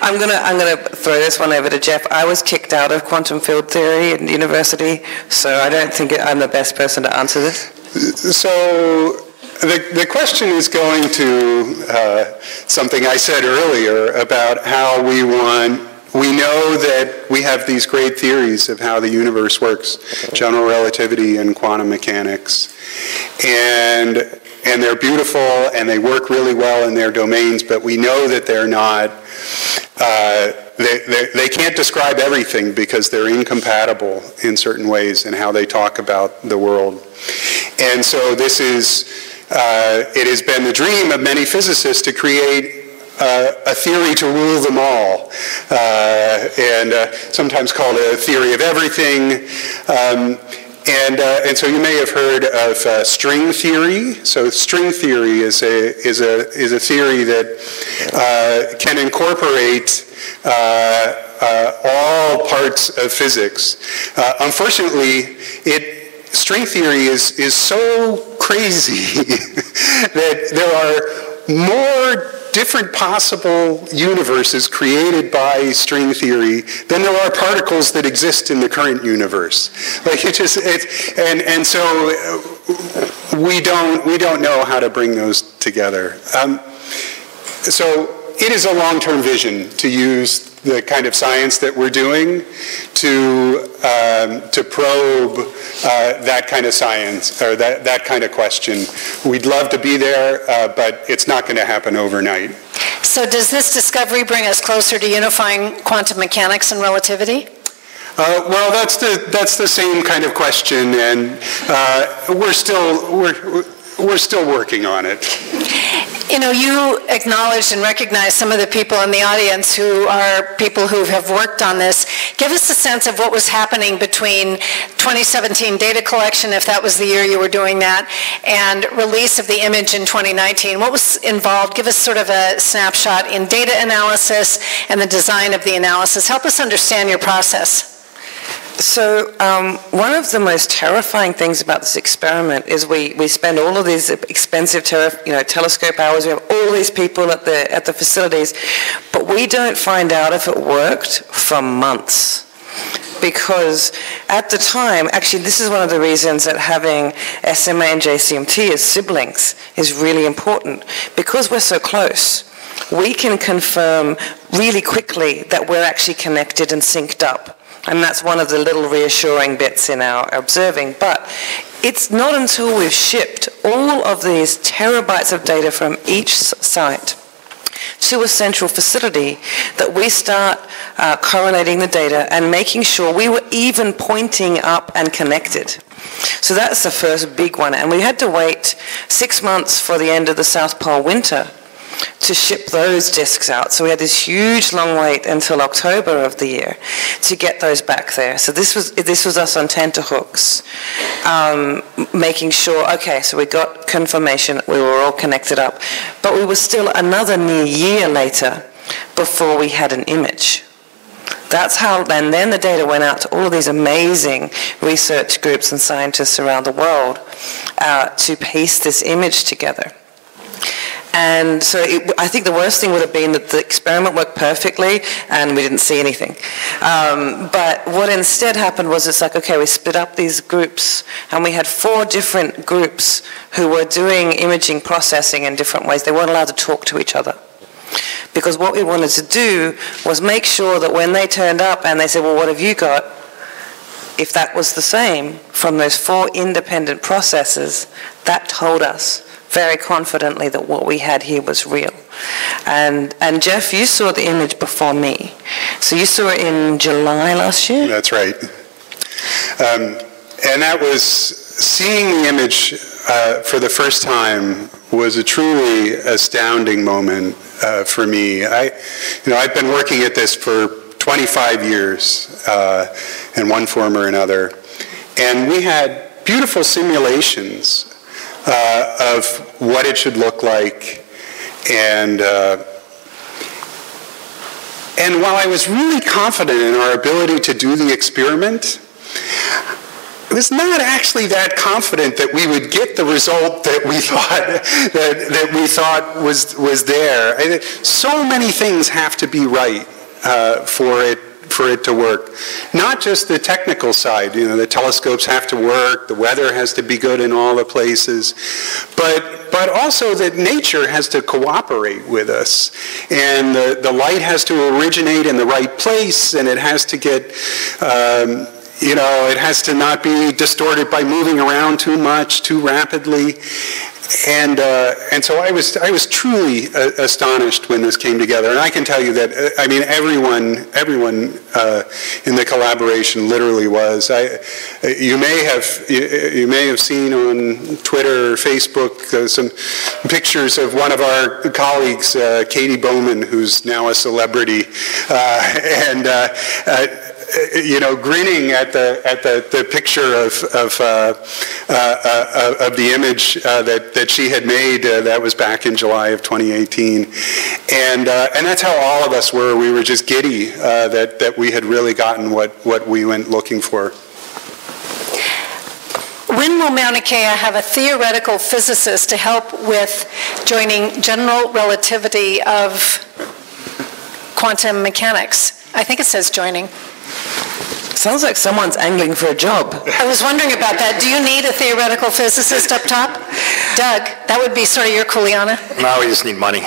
I'm gonna throw this one over to Jeff. I was kicked out of quantum field theory at university, so I don't think I'm the best person to answer this. So the question is going to something I said earlier about how we know that we have these great theories of how the universe works, general relativity and quantum mechanics, and they're beautiful and they work really well in their domains, but we know that they're not, they can't describe everything because they're incompatible in certain ways in how they talk about the world. And so this is, it has been the dream of many physicists to create a theory to rule them all, and sometimes called a theory of everything. And so you may have heard of string theory. So string theory is a theory that can incorporate all parts of physics. Unfortunately, string theory is so crazy that there are more different possible universes created by string theory than there are particles that exist in the current universe. Like and so we don't know how to bring those together. So it is a long-term vision to use the kind of science that we're doing to probe that kind of science, or that kind of question. We'd love to be there, but it's not going to happen overnight. So does this discovery bring us closer to unifying quantum mechanics and relativity? Well, that's the same kind of question, and we're still working on it. You know, you acknowledged and recognized some of the people in the audience who are people who have worked on this. Give us a sense of what was happening between 2017 data collection, if that was the year you were doing that, and release of the image in 2019. What was involved? Give us sort of a snapshot in data analysis and the design of the analysis. Help us understand your process. So one of the most terrifying things about this experiment is we spend all of these expensive telescope hours. We have all these people at the facilities, but we don't find out if it worked for months. Because at the time, actually this is one of the reasons that having SMA and JCMT as siblings is really important. Because we're so close, we can confirm really quickly that we're actually connected and synced up. And that's one of the little reassuring bits in our observing. But it's not until we've shipped all of these terabytes of data from each site to a central facility that we start correlating the data and making sure we were even pointing up and connected. So that's the first big one. And we had to wait 6 months for the end of the South Pole winter to ship those discs out. So we had this huge long wait until October of the year to get those back there. So this was us on tenterhooks, making sure, okay, so we got confirmation we were all connected up, but we were still another near year later before we had an image. That's how, and then the data went out to all of these amazing research groups and scientists around the world to piece this image together. And so I think the worst thing would have been that the experiment worked perfectly and we didn't see anything. But what instead happened was it's like, okay, we split up these groups and we had 4 different groups who were doing imaging processing in different ways. They weren't allowed to talk to each other. Because what we wanted to do was make sure that when they turned up and they said, well, what have you got? If that was the same from those 4 independent processes, that told us very confidently that what we had here was real. And Jeff, you saw the image before me. So you saw it in July last year? That's right. And that was, seeing the image for the first time was a truly astounding moment for me. I've been working at this for 25 years in one form or another. And we had beautiful simulations of what it should look like. And while I was really confident in our ability to do the experiment, I was not actually that confident that we would get the result that we thought that we thought was there. So many things have to be right for it to work. Not just the technical side, the telescopes have to work, the weather has to be good in all the places, but also that nature has to cooperate with us. And the light has to originate in the right place, and it has to get, it has to not be distorted by moving around too much, too rapidly. And so I was truly astonished when this came together. And I can tell you that, everyone in the collaboration literally was. You may have seen on Twitter or Facebook some pictures of one of our colleagues, Katie Bowman, who's now a celebrity, grinning at the picture of the image that she had made. That was back in July of 2018, and that's how all of us were. We were just giddy that we had really gotten what we went looking for. When will Mauna Kea have a theoretical physicist to help with joining general relativity of quantum mechanics? I think it says joining. Sounds like someone's angling for a job. I was wondering about that. Do you need a theoretical physicist up top? Doug, that would be sort of your Kuleana. No, we just need money.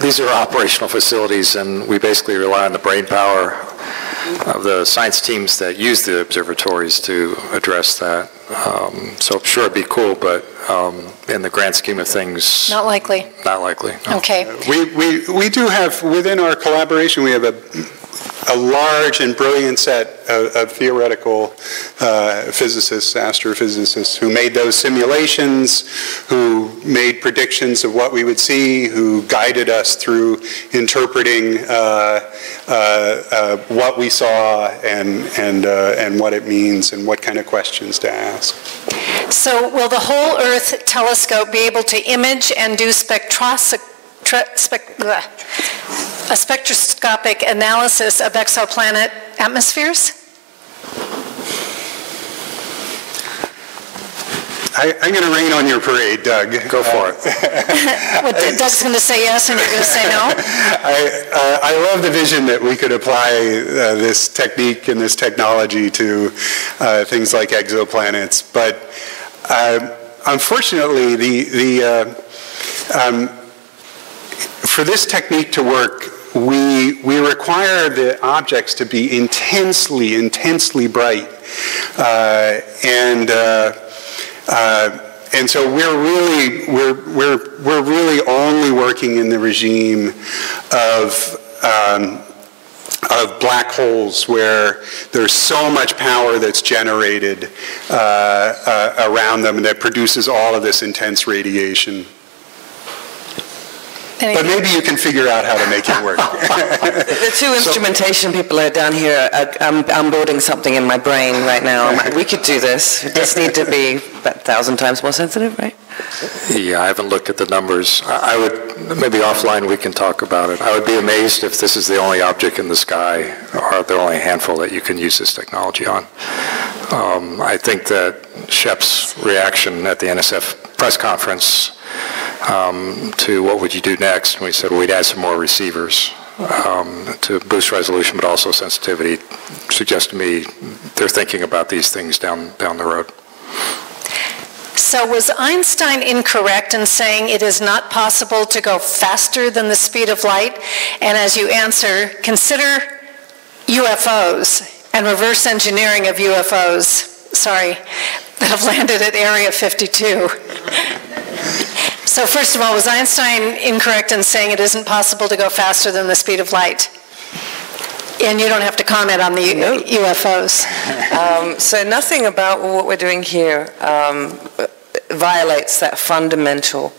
These are operational facilities, and we basically rely on the brain power of the science teams that use the observatories to address that. So sure, it'd be cool, but in the grand scheme of things, not likely. Not likely. No. Okay. We do have, within our collaboration, we have a large and brilliant set of theoretical physicists, astrophysicists, who made those simulations, who made predictions of what we would see, who guided us through interpreting what we saw and what it means and what kind of questions to ask. So will the whole Earth telescope be able to image and do a spectroscopic analysis of exoplanet atmospheres? I'm going to rain on your parade, Doug. Go for it. Doug's going to say yes and you're going to say no? I love the vision that we could apply this technique and this technology to things like exoplanets. But unfortunately, for this technique to work, we require the objects to be intensely bright, and so we're really only working in the regime of of black holes where there's so much power that's generated around them that produces all of this intense radiation. But maybe you can figure out how to make it work. The two instrumentation people are down here. I'm building something in my brain right now. We could do this. We just need to be about 1,000 times more sensitive, right? Yeah, I haven't looked at the numbers. I would, maybe offline we can talk about it. I would be amazed if this is the only object in the sky, or the only handful that you can use this technology on. I think that Shep's reaction at the NSF press conference to what would you do next, and we said, well, we'd add some more receivers to boost resolution, but also sensitivity, suggests to me they're thinking about these things down the road. So was Einstein incorrect in saying it is not possible to go faster than the speed of light? And as you answer, consider UFOs and reverse engineering of UFOs, that have landed at Area 52. So first of all, was Einstein incorrect in saying it isn't possible to go faster than the speed of light? And you don't have to comment on the UFOs. So nothing about what we're doing here violates that fundamental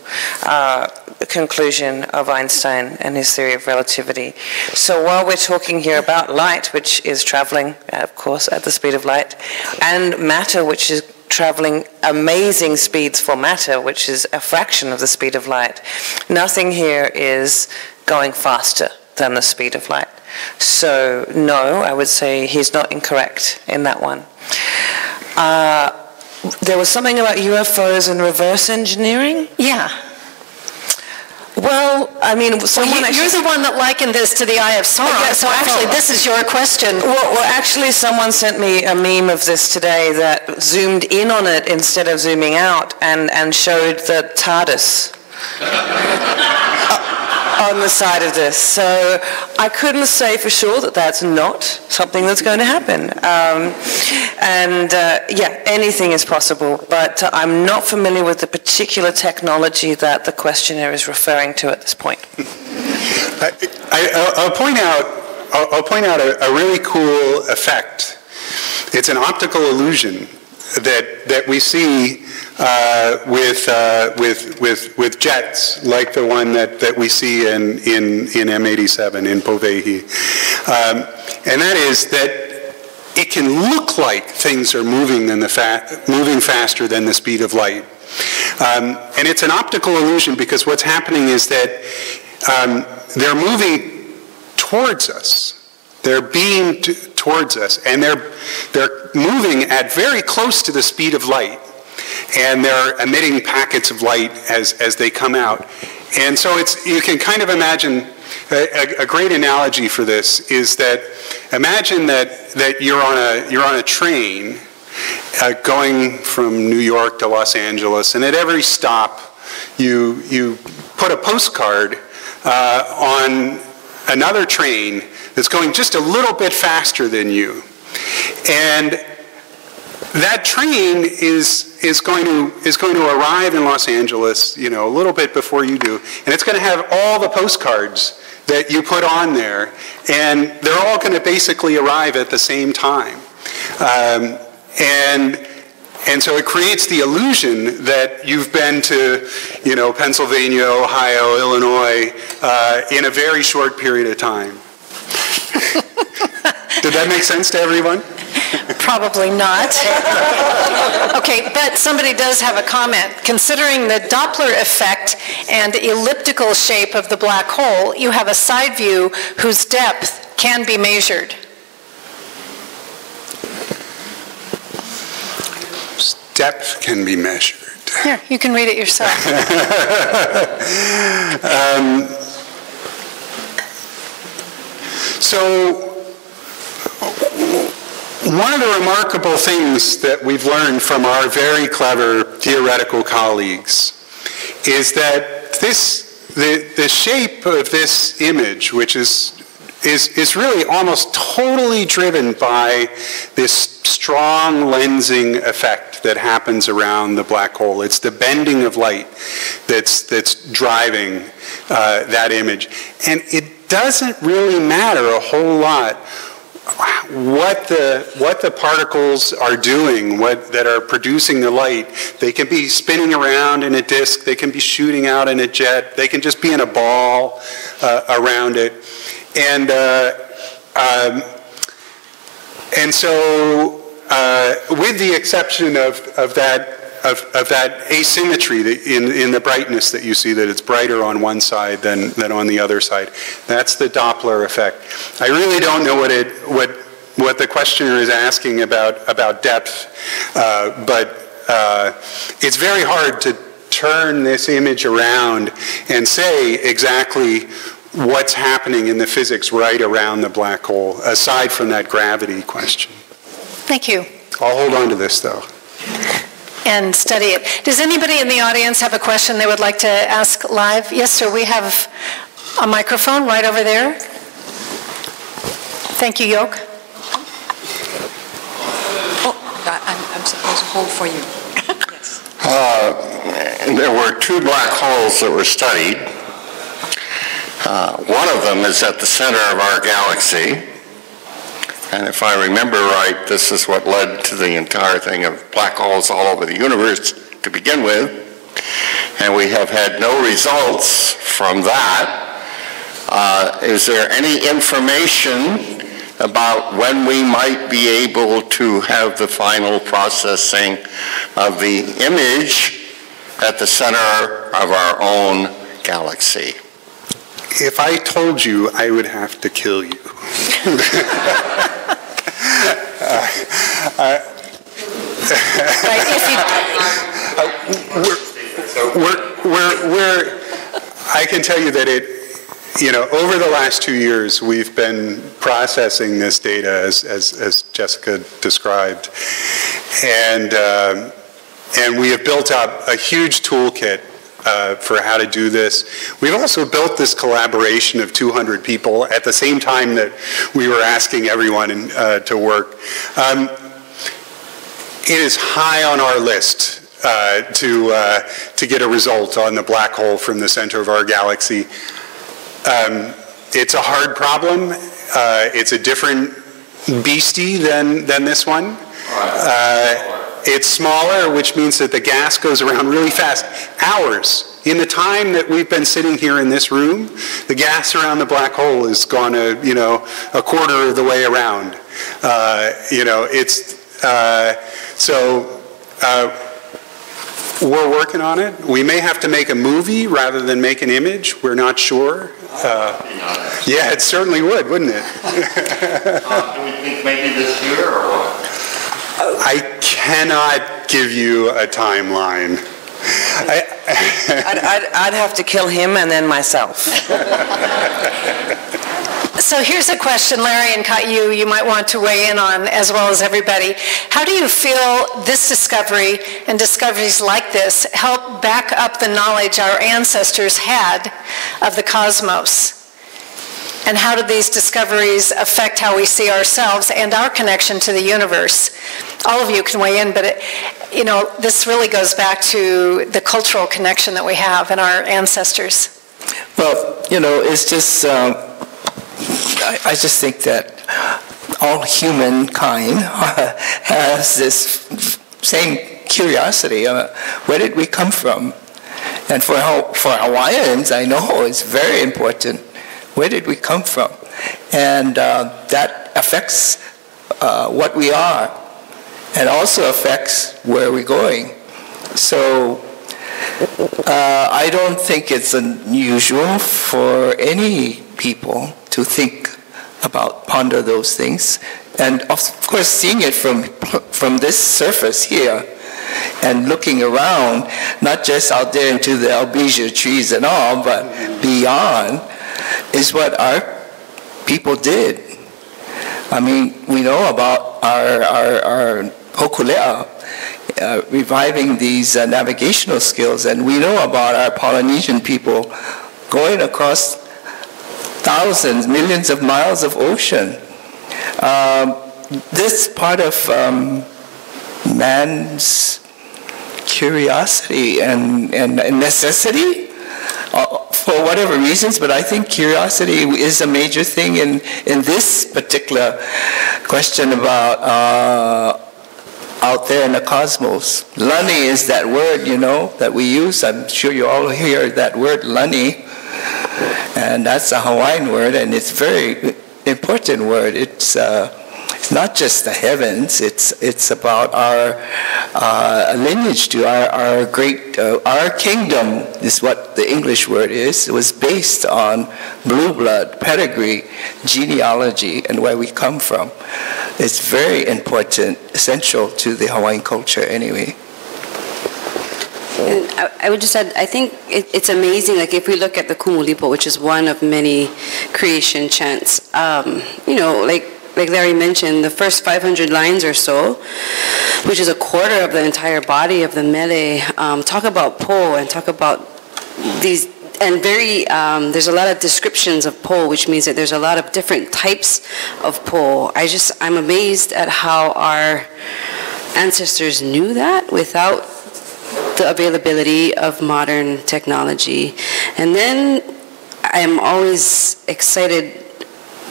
conclusion of Einstein and his theory of relativity. So while we're talking here about light, which is traveling, of course, at the speed of light, and matter, which is traveling amazing speeds for matter, which is a fraction of the speed of light, nothing here is going faster than the speed of light. So no, I would say he's not incorrect in that one. There was something about UFOs and reverse engineering? Yeah. Well, I mean, you're the one that likened this to the Eye of Sauron, so actually this is your question. Well, actually someone sent me a meme of this today that zoomed in on it instead of zooming out and showed the TARDIS on the side of this. So I couldn't say for sure that that's not something that's going to happen. Yeah, anything is possible, but I'm not familiar with the particular technology that the questioner is referring to at this point. I'll point out a really cool effect. It's an optical illusion that we see with jets like the one that we see in M87 in Poveghi, and that is that it can look like things are moving faster than the speed of light, and it's an optical illusion because what's happening is that they're moving towards us. They're beamed towards us, and they're moving at very close to the speed of light, and they're emitting packets of light as they come out. And so you can kind of imagine a great analogy for this is that imagine that you're on a train going from New York to Los Angeles, and at every stop you put a postcard on another train that's going just a little bit faster than you, and that train is going to arrive in Los Angeles, a little bit before you do, and it's going to have all the postcards that you put on there, and they're all going to basically arrive at the same time, and so it creates the illusion that you've been to, Pennsylvania, Ohio, Illinois, in a very short period of time. Did that make sense to everyone? Probably not. Okay, but somebody does have a comment. Considering the Doppler effect and elliptical shape of the black hole, you have a side view whose depth can be measured. Depth can be measured. Here, you can read it yourself. So, one of the remarkable things that we've learned from our very clever theoretical colleagues is that the shape of this image, which is is really almost totally driven by this strong lensing effect that happens around the black hole. It's the bending of light that's driving that image. And it doesn't really matter a whole lot what the particles are doing, that are producing the light. They can be spinning around in a disk, they can be shooting out in a jet, they can just be in a ball around it. And so, with the exception of that asymmetry in the brightness that you see, that it's brighter on one side than on the other side, that's the Doppler effect. I really don't know what the questioner is asking about depth, but it's very hard to turn this image around and say exactly what's happening in the physics right around the black hole, aside from that gravity question. Thank you. I'll hold on to this, though. And study it. Does anybody in the audience have a question they would like to ask live? Yes, sir, we have a microphone right over there. Thank you, Yoke. Oh, I'm supposed to hold for you. Yes. There were two black holes that were studied. One of them is at the center of our galaxy. And if I remember right, this is what led to the entire thing of black holes all over the universe to begin with. And we have had no results from that. Is there any information about when we might be able to have the final processing of the image at the center of our own galaxy? If I told you, I would have to kill you. I can tell you that over the last 2 years, we've been processing this data as Jessica described, and we have built up a huge toolkit for how to do this. We've also built this collaboration of 200 people at the same time that we were asking everyone to work. It is high on our list to get a result on the black hole from the center of our galaxy. It's a hard problem. It's a different beastie than this one. It's smaller, which means that the gas goes around really fast. Hours. In the time that we've been sitting here in this room, the gas around the black hole has gone a quarter of the way around. We're working on it. We may have to make a movie rather than make an image. We're not sure. Yeah, it certainly would, wouldn't it? Do we think maybe this year or what? I cannot give you a timeline. I'd have to kill him and then myself. So here's a question, Larry and you might want to weigh in on, as well as everybody. How do you feel this discovery and discoveries like this help back up the knowledge our ancestors had of the cosmos? And how do these discoveries affect how we see ourselves and our connection to the universe? All of you can weigh in, but this really goes back to the cultural connection that we have and our ancestors. Well, it's just, I just think that all humankind has this same curiosity. Where did we come from? And for Hawaiians, I know it's very important. Where did we come from? And that affects what we are, and also affects where we're going. So I don't think it's unusual for any people to ponder those things. And of course, seeing it from this surface here, and looking around, not just out there into the albesia trees and all, but beyond, is what our people did. I mean, we know about our hokulea, reviving these navigational skills, and we know about our Polynesian people going across thousands, millions of miles of ocean. This part of man's curiosity and necessity, for whatever reasons, but I think curiosity is a major thing in this particular question about out there in the cosmos. Lani is that word, that we use. I'm sure you all hear that word, Lani. And that's a Hawaiian word, and it's a very important word. It's not just the heavens. It's about our lineage to our great our kingdom is what the English word is. It was based on blue blood, pedigree, genealogy, and where we come from. It's very important, essential to the Hawaiian culture anyway. And I would just add, I think it's amazing, like if we look at the Kumulipo, which is one of many creation chants, like Larry mentioned, the first 500 lines or so, which is a quarter of the entire body of the mele, talk about po and talk about these, and there's a lot of descriptions of po, which means that there's a lot of different types of po. I'm amazed at how our ancestors knew that without the availability of modern technology. And then I'm always excited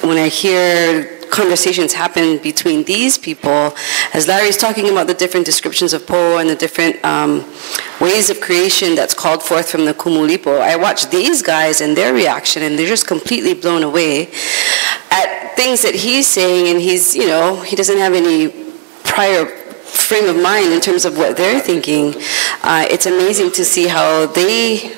when I hear conversations happen between these people, as Larry's talking about the different descriptions of po and the different ways of creation that's called forth from the Kumulipo. I watch these guys and their reaction, and they're just completely blown away at things that he's saying, and he doesn't have any prior frame of mind in terms of what they're thinking. It's amazing to see how they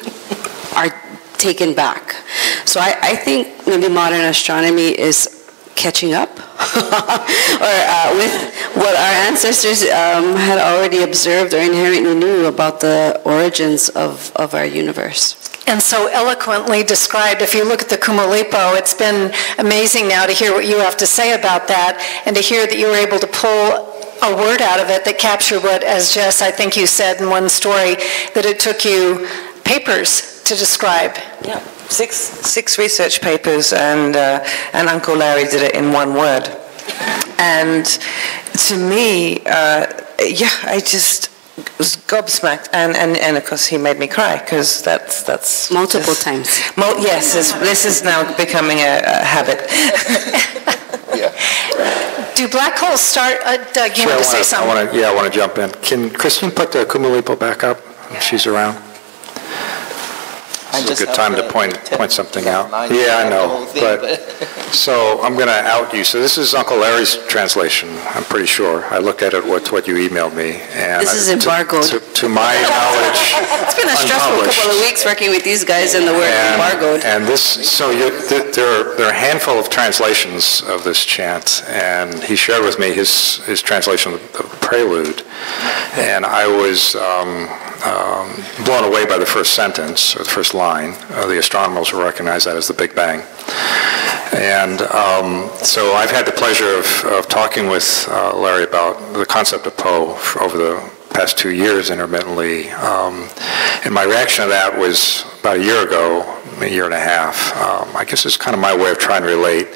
are taken back. So I think maybe modern astronomy is catching up with what our ancestors had already observed or inherently knew about the origins of our universe. And so eloquently described. If you look at the Kumulipo, it's been amazing now to hear what you have to say about that, and to hear that you were able to pull a word out of it that captured what, as Jess, I think you said in one story, that it took you papers to describe. Yeah, six research papers, and Uncle Larry did it in one word. And to me, I just was gobsmacked, and of course he made me cry, because that's multiple times. Yes, this is now becoming a habit. Yeah. Do black holes start? Doug, you want to say something? I want to jump in. Can Christine put the Kumulipo back up? She's around. It's a good time to point something out. Yeah, I know. But so I'm going to out you. So this is Uncle Larry's translation, I'm pretty sure. I looked at it with what you emailed me. And this is embargoed. To my knowledge, it's been a stressful couple of weeks working with these guys and the word embargoed. And this, so there are a handful of translations of this chant, and he shared with me his translation of the prelude, and I was blown away by the first sentence, or the first line. The astronomers will recognize that as the Big Bang. And so I've had the pleasure of talking with Larry about the concept of Po over the past 2 years intermittently. And my reaction to that was about a year ago, a year and a half. I guess it's kind of my way of trying to relate.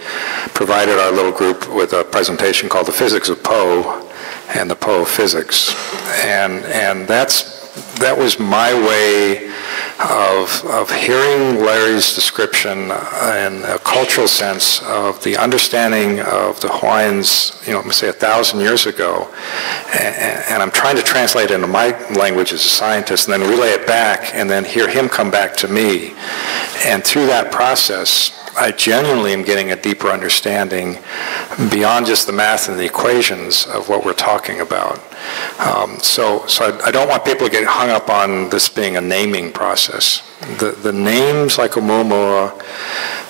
Provided our little group with a presentation called The Physics of Po and the Po of Physics. And that was my way of hearing Larry's description in a cultural sense of the understanding of the Hawaiians, say 1,000 years ago. And I'm trying to translate it into my language as a scientist and then relay it back and then hear him come back to me. And through that process, I genuinely am getting a deeper understanding beyond just the math and the equations of what we're talking about. So I don't want people to get hung up on this being a naming process. The names like Oumuamua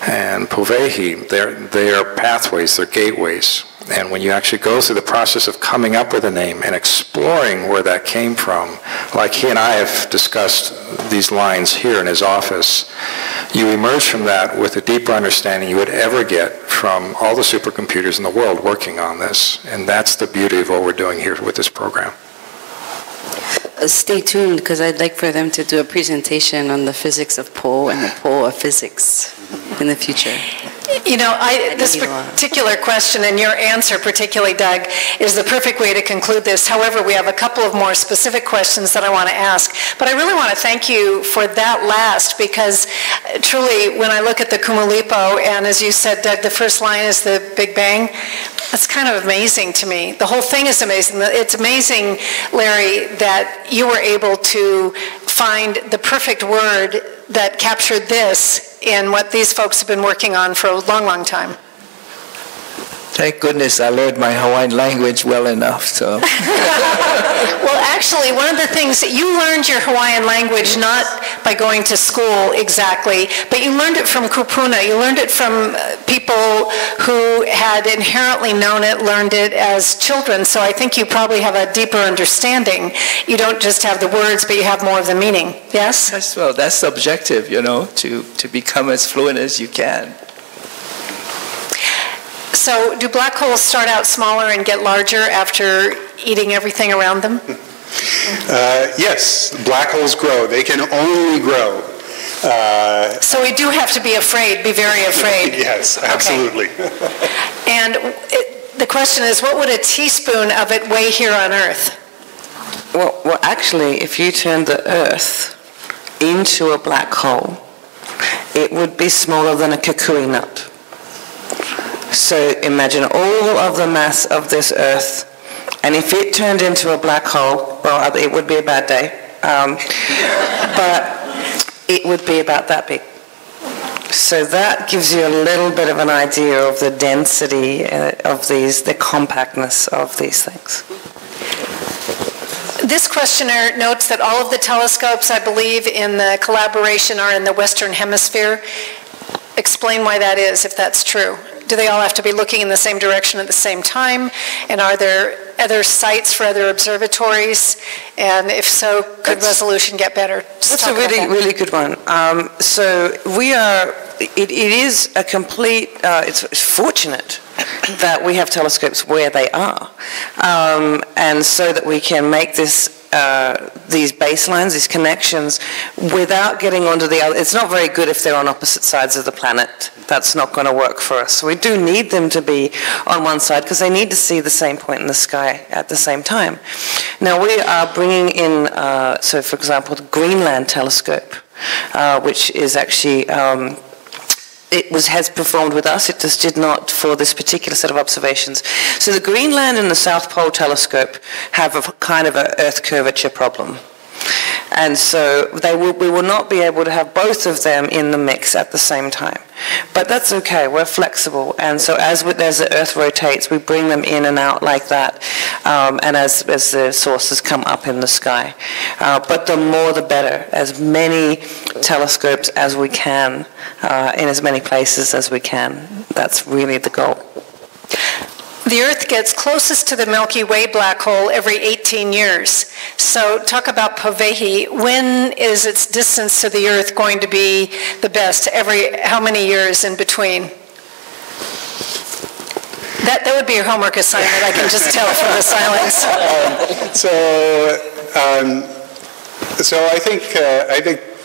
and Puvehi, they are pathways, they're gateways. And when you actually go through the process of coming up with a name and exploring where that came from, like he and I have discussed these lines here in his office, you emerge from that with a deeper understanding you would ever get from all the supercomputers in the world working on this. And that's the beauty of what we're doing here with this program. Stay tuned, because I'd like for them to do a presentation on the physics of Po and the Po of physics. in the future. You know, this particular question and your answer, particularly, Doug, is the perfect way to conclude this. However, we have a couple of more specific questions that I want to ask. But I really want to thank you for that last, because truly, when I look at the Kumulipo, and as you said, Doug, the first line is the Big Bang, that's kind of amazing to me. The whole thing is amazing. It's amazing, Larry, that you were able to find the perfect word that captured this in what these folks have been working on for a long, long time. Thank goodness I learned my Hawaiian language well enough, so. Well, actually, one of the things that you learned your Hawaiian language not by going to school exactly, but you learned it from kupuna. You learned it from people who had inherently known it, learned it as children. So I think you probably have a deeper understanding. You don't just have the words, but you have more of the meaning. Yes? Yes, well, that's subjective, you know, to become as fluent as you can. So do black holes start out smaller and get larger after eating everything around them? Yes, black holes grow. They can only grow. So we do have to be afraid, be very afraid. Yes, absolutely. Okay. And the question is, what would a teaspoon of it weigh here on Earth? Well, actually, if you turn the Earth into a black hole, it would be smaller than a kukui nut. So imagine all of the mass of this Earth, and if it turned into a black hole, well, it would be a bad day, but it would be about that big. So that gives you a little bit of an idea of the density of these, the compactness of these things. This questioner notes that all of the telescopes, I believe, in the collaboration are in the Western Hemisphere. Explain why that is, if that's true. Do they all have to be looking in the same direction at the same time? And are there other sites for other observatories? And if so, could resolution get better? That's a really good one. So we are, it is a complete, it's fortunate that we have telescopes where they are. And so that we can make this these baselines, these connections, without getting onto the other. It's not very good if they're on opposite sides of the planet. That's not going to work for us. So we do need them to be on one side because they need to see the same point in the sky at the same time. Now we are bringing in, so for example, the Greenland telescope, which is actually has performed with us. It just did not for this particular set of observations. So the Greenland and the South Pole telescope have a kind of an Earth curvature problem. And so we will not be able to have both of them in the mix at the same time. But that's okay, we're flexible. And so as the Earth rotates, we bring them in and out like that, and as the sources come up in the sky. But the more the better, as many telescopes as we can, in as many places as we can. That's really the goal. The Earth gets closest to the Milky Way black hole every 18 years. So talk about Poweihi. When is its distance to the Earth going to be the best? How many years in between? That would be your homework assignment, I can just tell from the silence. So I think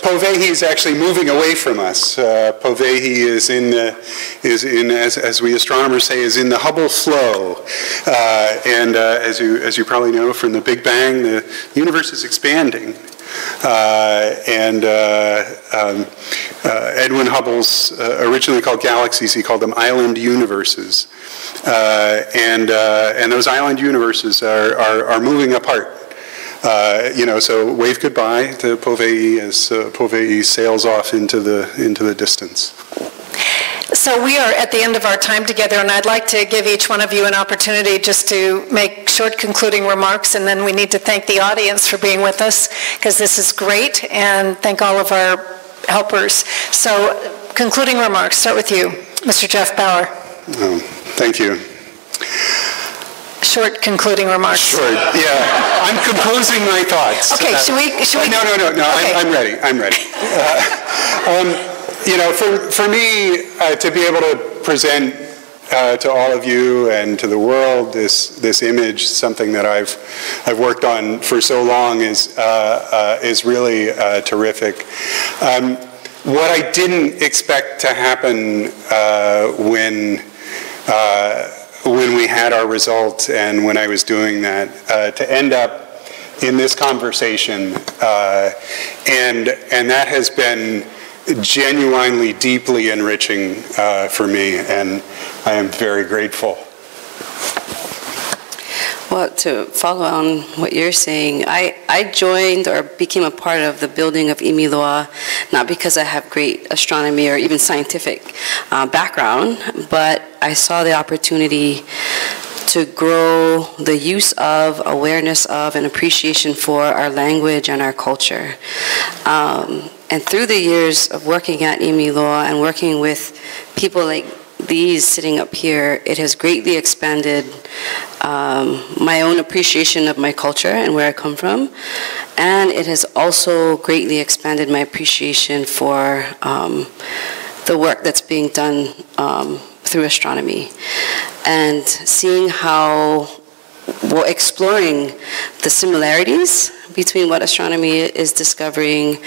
Poweihi is actually moving away from us. Poweihi is as we astronomers say, is in the Hubble flow. And as you probably know from the Big Bang, the universe is expanding. Edwin Hubble's originally called galaxies, he called them island universes. And those island universes are moving apart. So wave goodbye to Poweihi as Poweihi sails off into the distance. So we are at the end of our time together, and I'd like to give each one of you an opportunity just to make short concluding remarks, and then we need to thank the audience for being with us, because this is great, and thank all of our helpers. So concluding remarks, start with you, Mr. Jeff Bauer. Thank you. Short concluding remarks. Short, yeah. I'm composing my thoughts. Okay, should we? No. Okay. I'm ready. For me, to be able to present to all of you and to the world this image, something that I've worked on for so long, is really terrific. what I didn't expect to happen when we had our results and when I was doing that, to end up in this conversation, and that has been genuinely, deeply enriching for me, and I am very grateful. Well, to follow on what you're saying, I joined or became a part of the building of Imiloa, not because I have great astronomy or even scientific background, but I saw the opportunity to grow the use of, awareness of, and appreciation for our language and our culture. And through the years of working at Imiloa and working with people like these sitting up here, it has greatly expanded my own appreciation of my culture and where I come from. And it has also greatly expanded my appreciation for the work that's being done through astronomy. And seeing how, well, exploring the similarities between what astronomy is discovering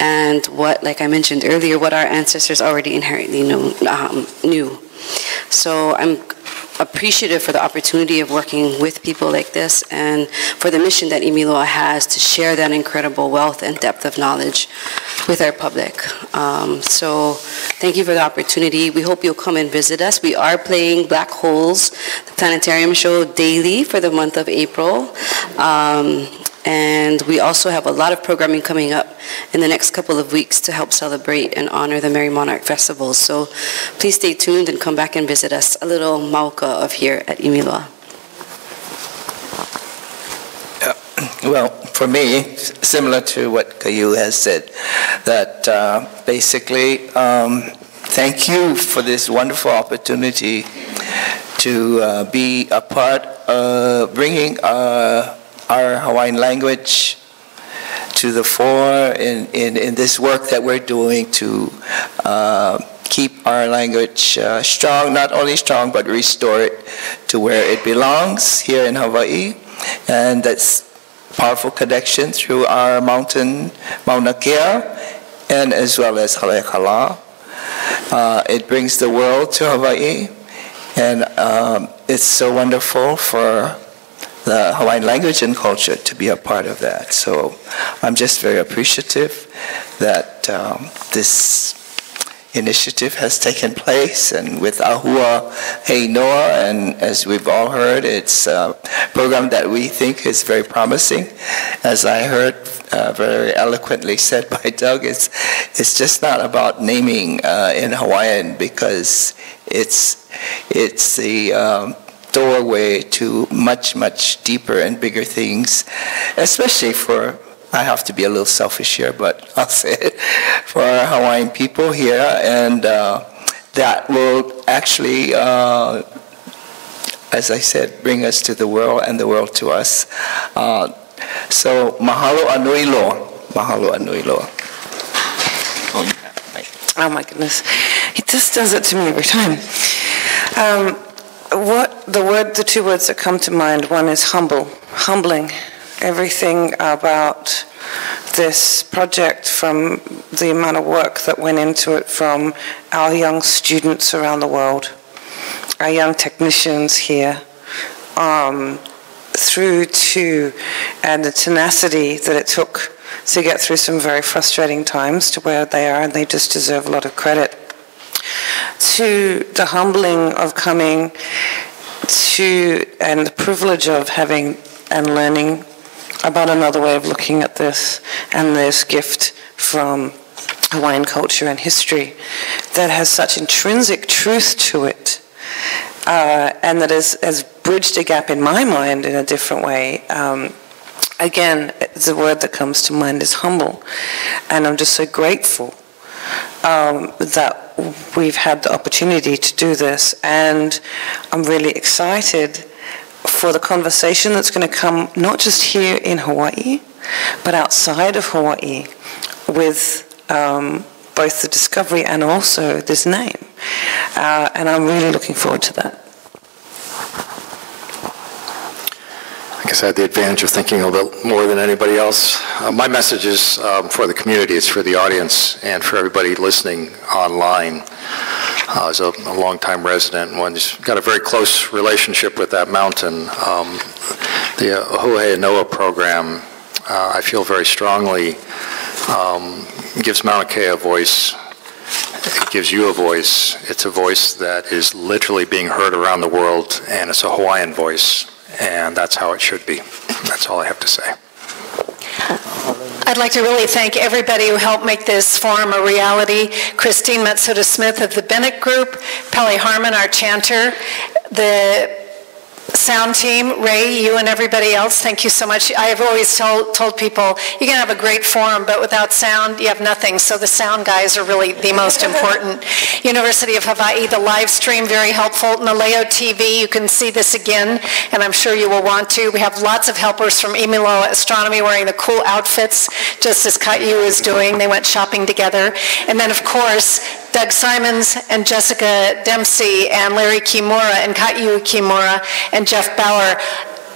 and what, like I mentioned earlier, what our ancestors already inherently knew. So I'm appreciative for the opportunity of working with people like this and for the mission that Imiloa has to share that incredible wealth and depth of knowledge with our public. So thank you for the opportunity. We hope you'll come and visit us. We are playing Black Holes, the planetarium show, daily for the month of April. And we also have a lot of programming coming up in the next couple of weeks to help celebrate and honor the Merry Monarch Festivals. So please stay tuned and come back and visit us. A little mauka of here at Imiloa. Well, for me, similar to what Kayu has said, that basically, thank you for this wonderful opportunity to be a part of bringing our Hawaiian language to the fore in this work that we're doing to keep our language strong, not only strong, but restore it to where it belongs here in Hawaii. And that's powerful connection through our mountain, Mauna Kea, and as well as Haleakala. It brings the world to Hawaii, and it's so wonderful for the Hawaiian language and culture to be a part of that. So I'm just very appreciative that this initiative has taken place, and with Ahua Hei Noa, and as we've all heard, it's a program that we think is very promising. As I heard very eloquently said by Doug, it's just not about naming in Hawaiian, because it's the doorway to much, much deeper and bigger things, especially for, I have to be a little selfish here, but I'll say it, for our Hawaiian people here, and that will actually, as I said, bring us to the world and the world to us. So, mahalo anui loa. Mahalo anui loa. Oh my goodness. He just does it to me every time. The two words that come to mind, one is humble, humbling. Everything about this project, from the amount of work that went into it from our young students around the world, our young technicians here, through to, and the tenacity that it took to get through some very frustrating times to where they are, and they just deserve a lot of credit, to the humbling of coming to, and the privilege of having and learning about another way of looking at this, and this gift from Hawaiian culture and history that has such intrinsic truth to it, and that has bridged a gap in my mind in a different way. Again, the word that comes to mind is humble, and I'm just so grateful that we've had the opportunity to do this, and I'm really excited for the conversation that's going to come not just here in Hawaii, but outside of Hawaii, with both the discovery and also this name. And I'm really looking forward to that. guess I had the advantage of thinking a little bit more than anybody else. My message is for the community, it's for the audience, and for everybody listening online. As a longtime resident and one who's got a very close relationship with that mountain, the Hawai'i Noa program, I feel very strongly, gives Mauna Kea a voice. It gives you a voice. It's a voice that is literally being heard around the world, and it's a Hawaiian voice, and that's how it should be. That's all I have to say. I'd like to really thank everybody who helped make this forum a reality. Christine Matsuda-Smith of the Bennett Group, Pelly Harmon, our chanter, the sound team, Ray, you and everybody else, thank you so much. I have always told people, you can have a great forum, but without sound, you have nothing. So the sound guys are really the most important. University of Hawaii, the live stream, very helpful. Naleo TV, you can see this again, and I'm sure you will want to. We have lots of helpers from Imiloa Astronomy wearing the cool outfits, just as Kai'u is doing. They went shopping together. And then, of course, Doug Simons and Jessica Dempsey and Larry Kimura and Kai'u Kimura and Jeff Bauer.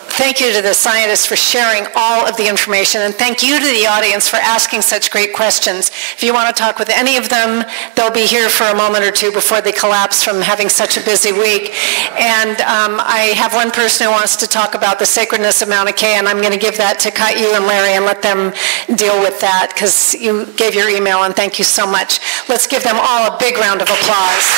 Thank you to the scientists for sharing all of the information, and thank you to the audience for asking such great questions. If you want to talk with any of them, they'll be here for a moment or two before they collapse from having such a busy week. And I have one person who wants to talk about the sacredness of Mauna Kea, and I'm going to give that to Kai'u and Larry and let them deal with that, because you gave your email, and thank you so much. Let's give them all a big round of applause.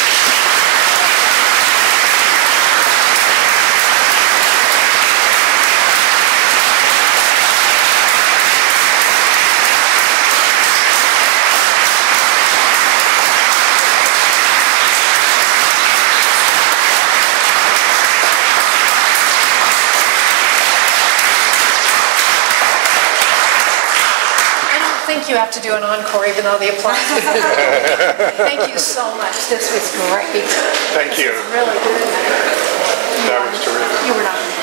You have to do an encore even though the applause is Thank you so much. This was great. Thank you. Really good. That was terrific. You were not.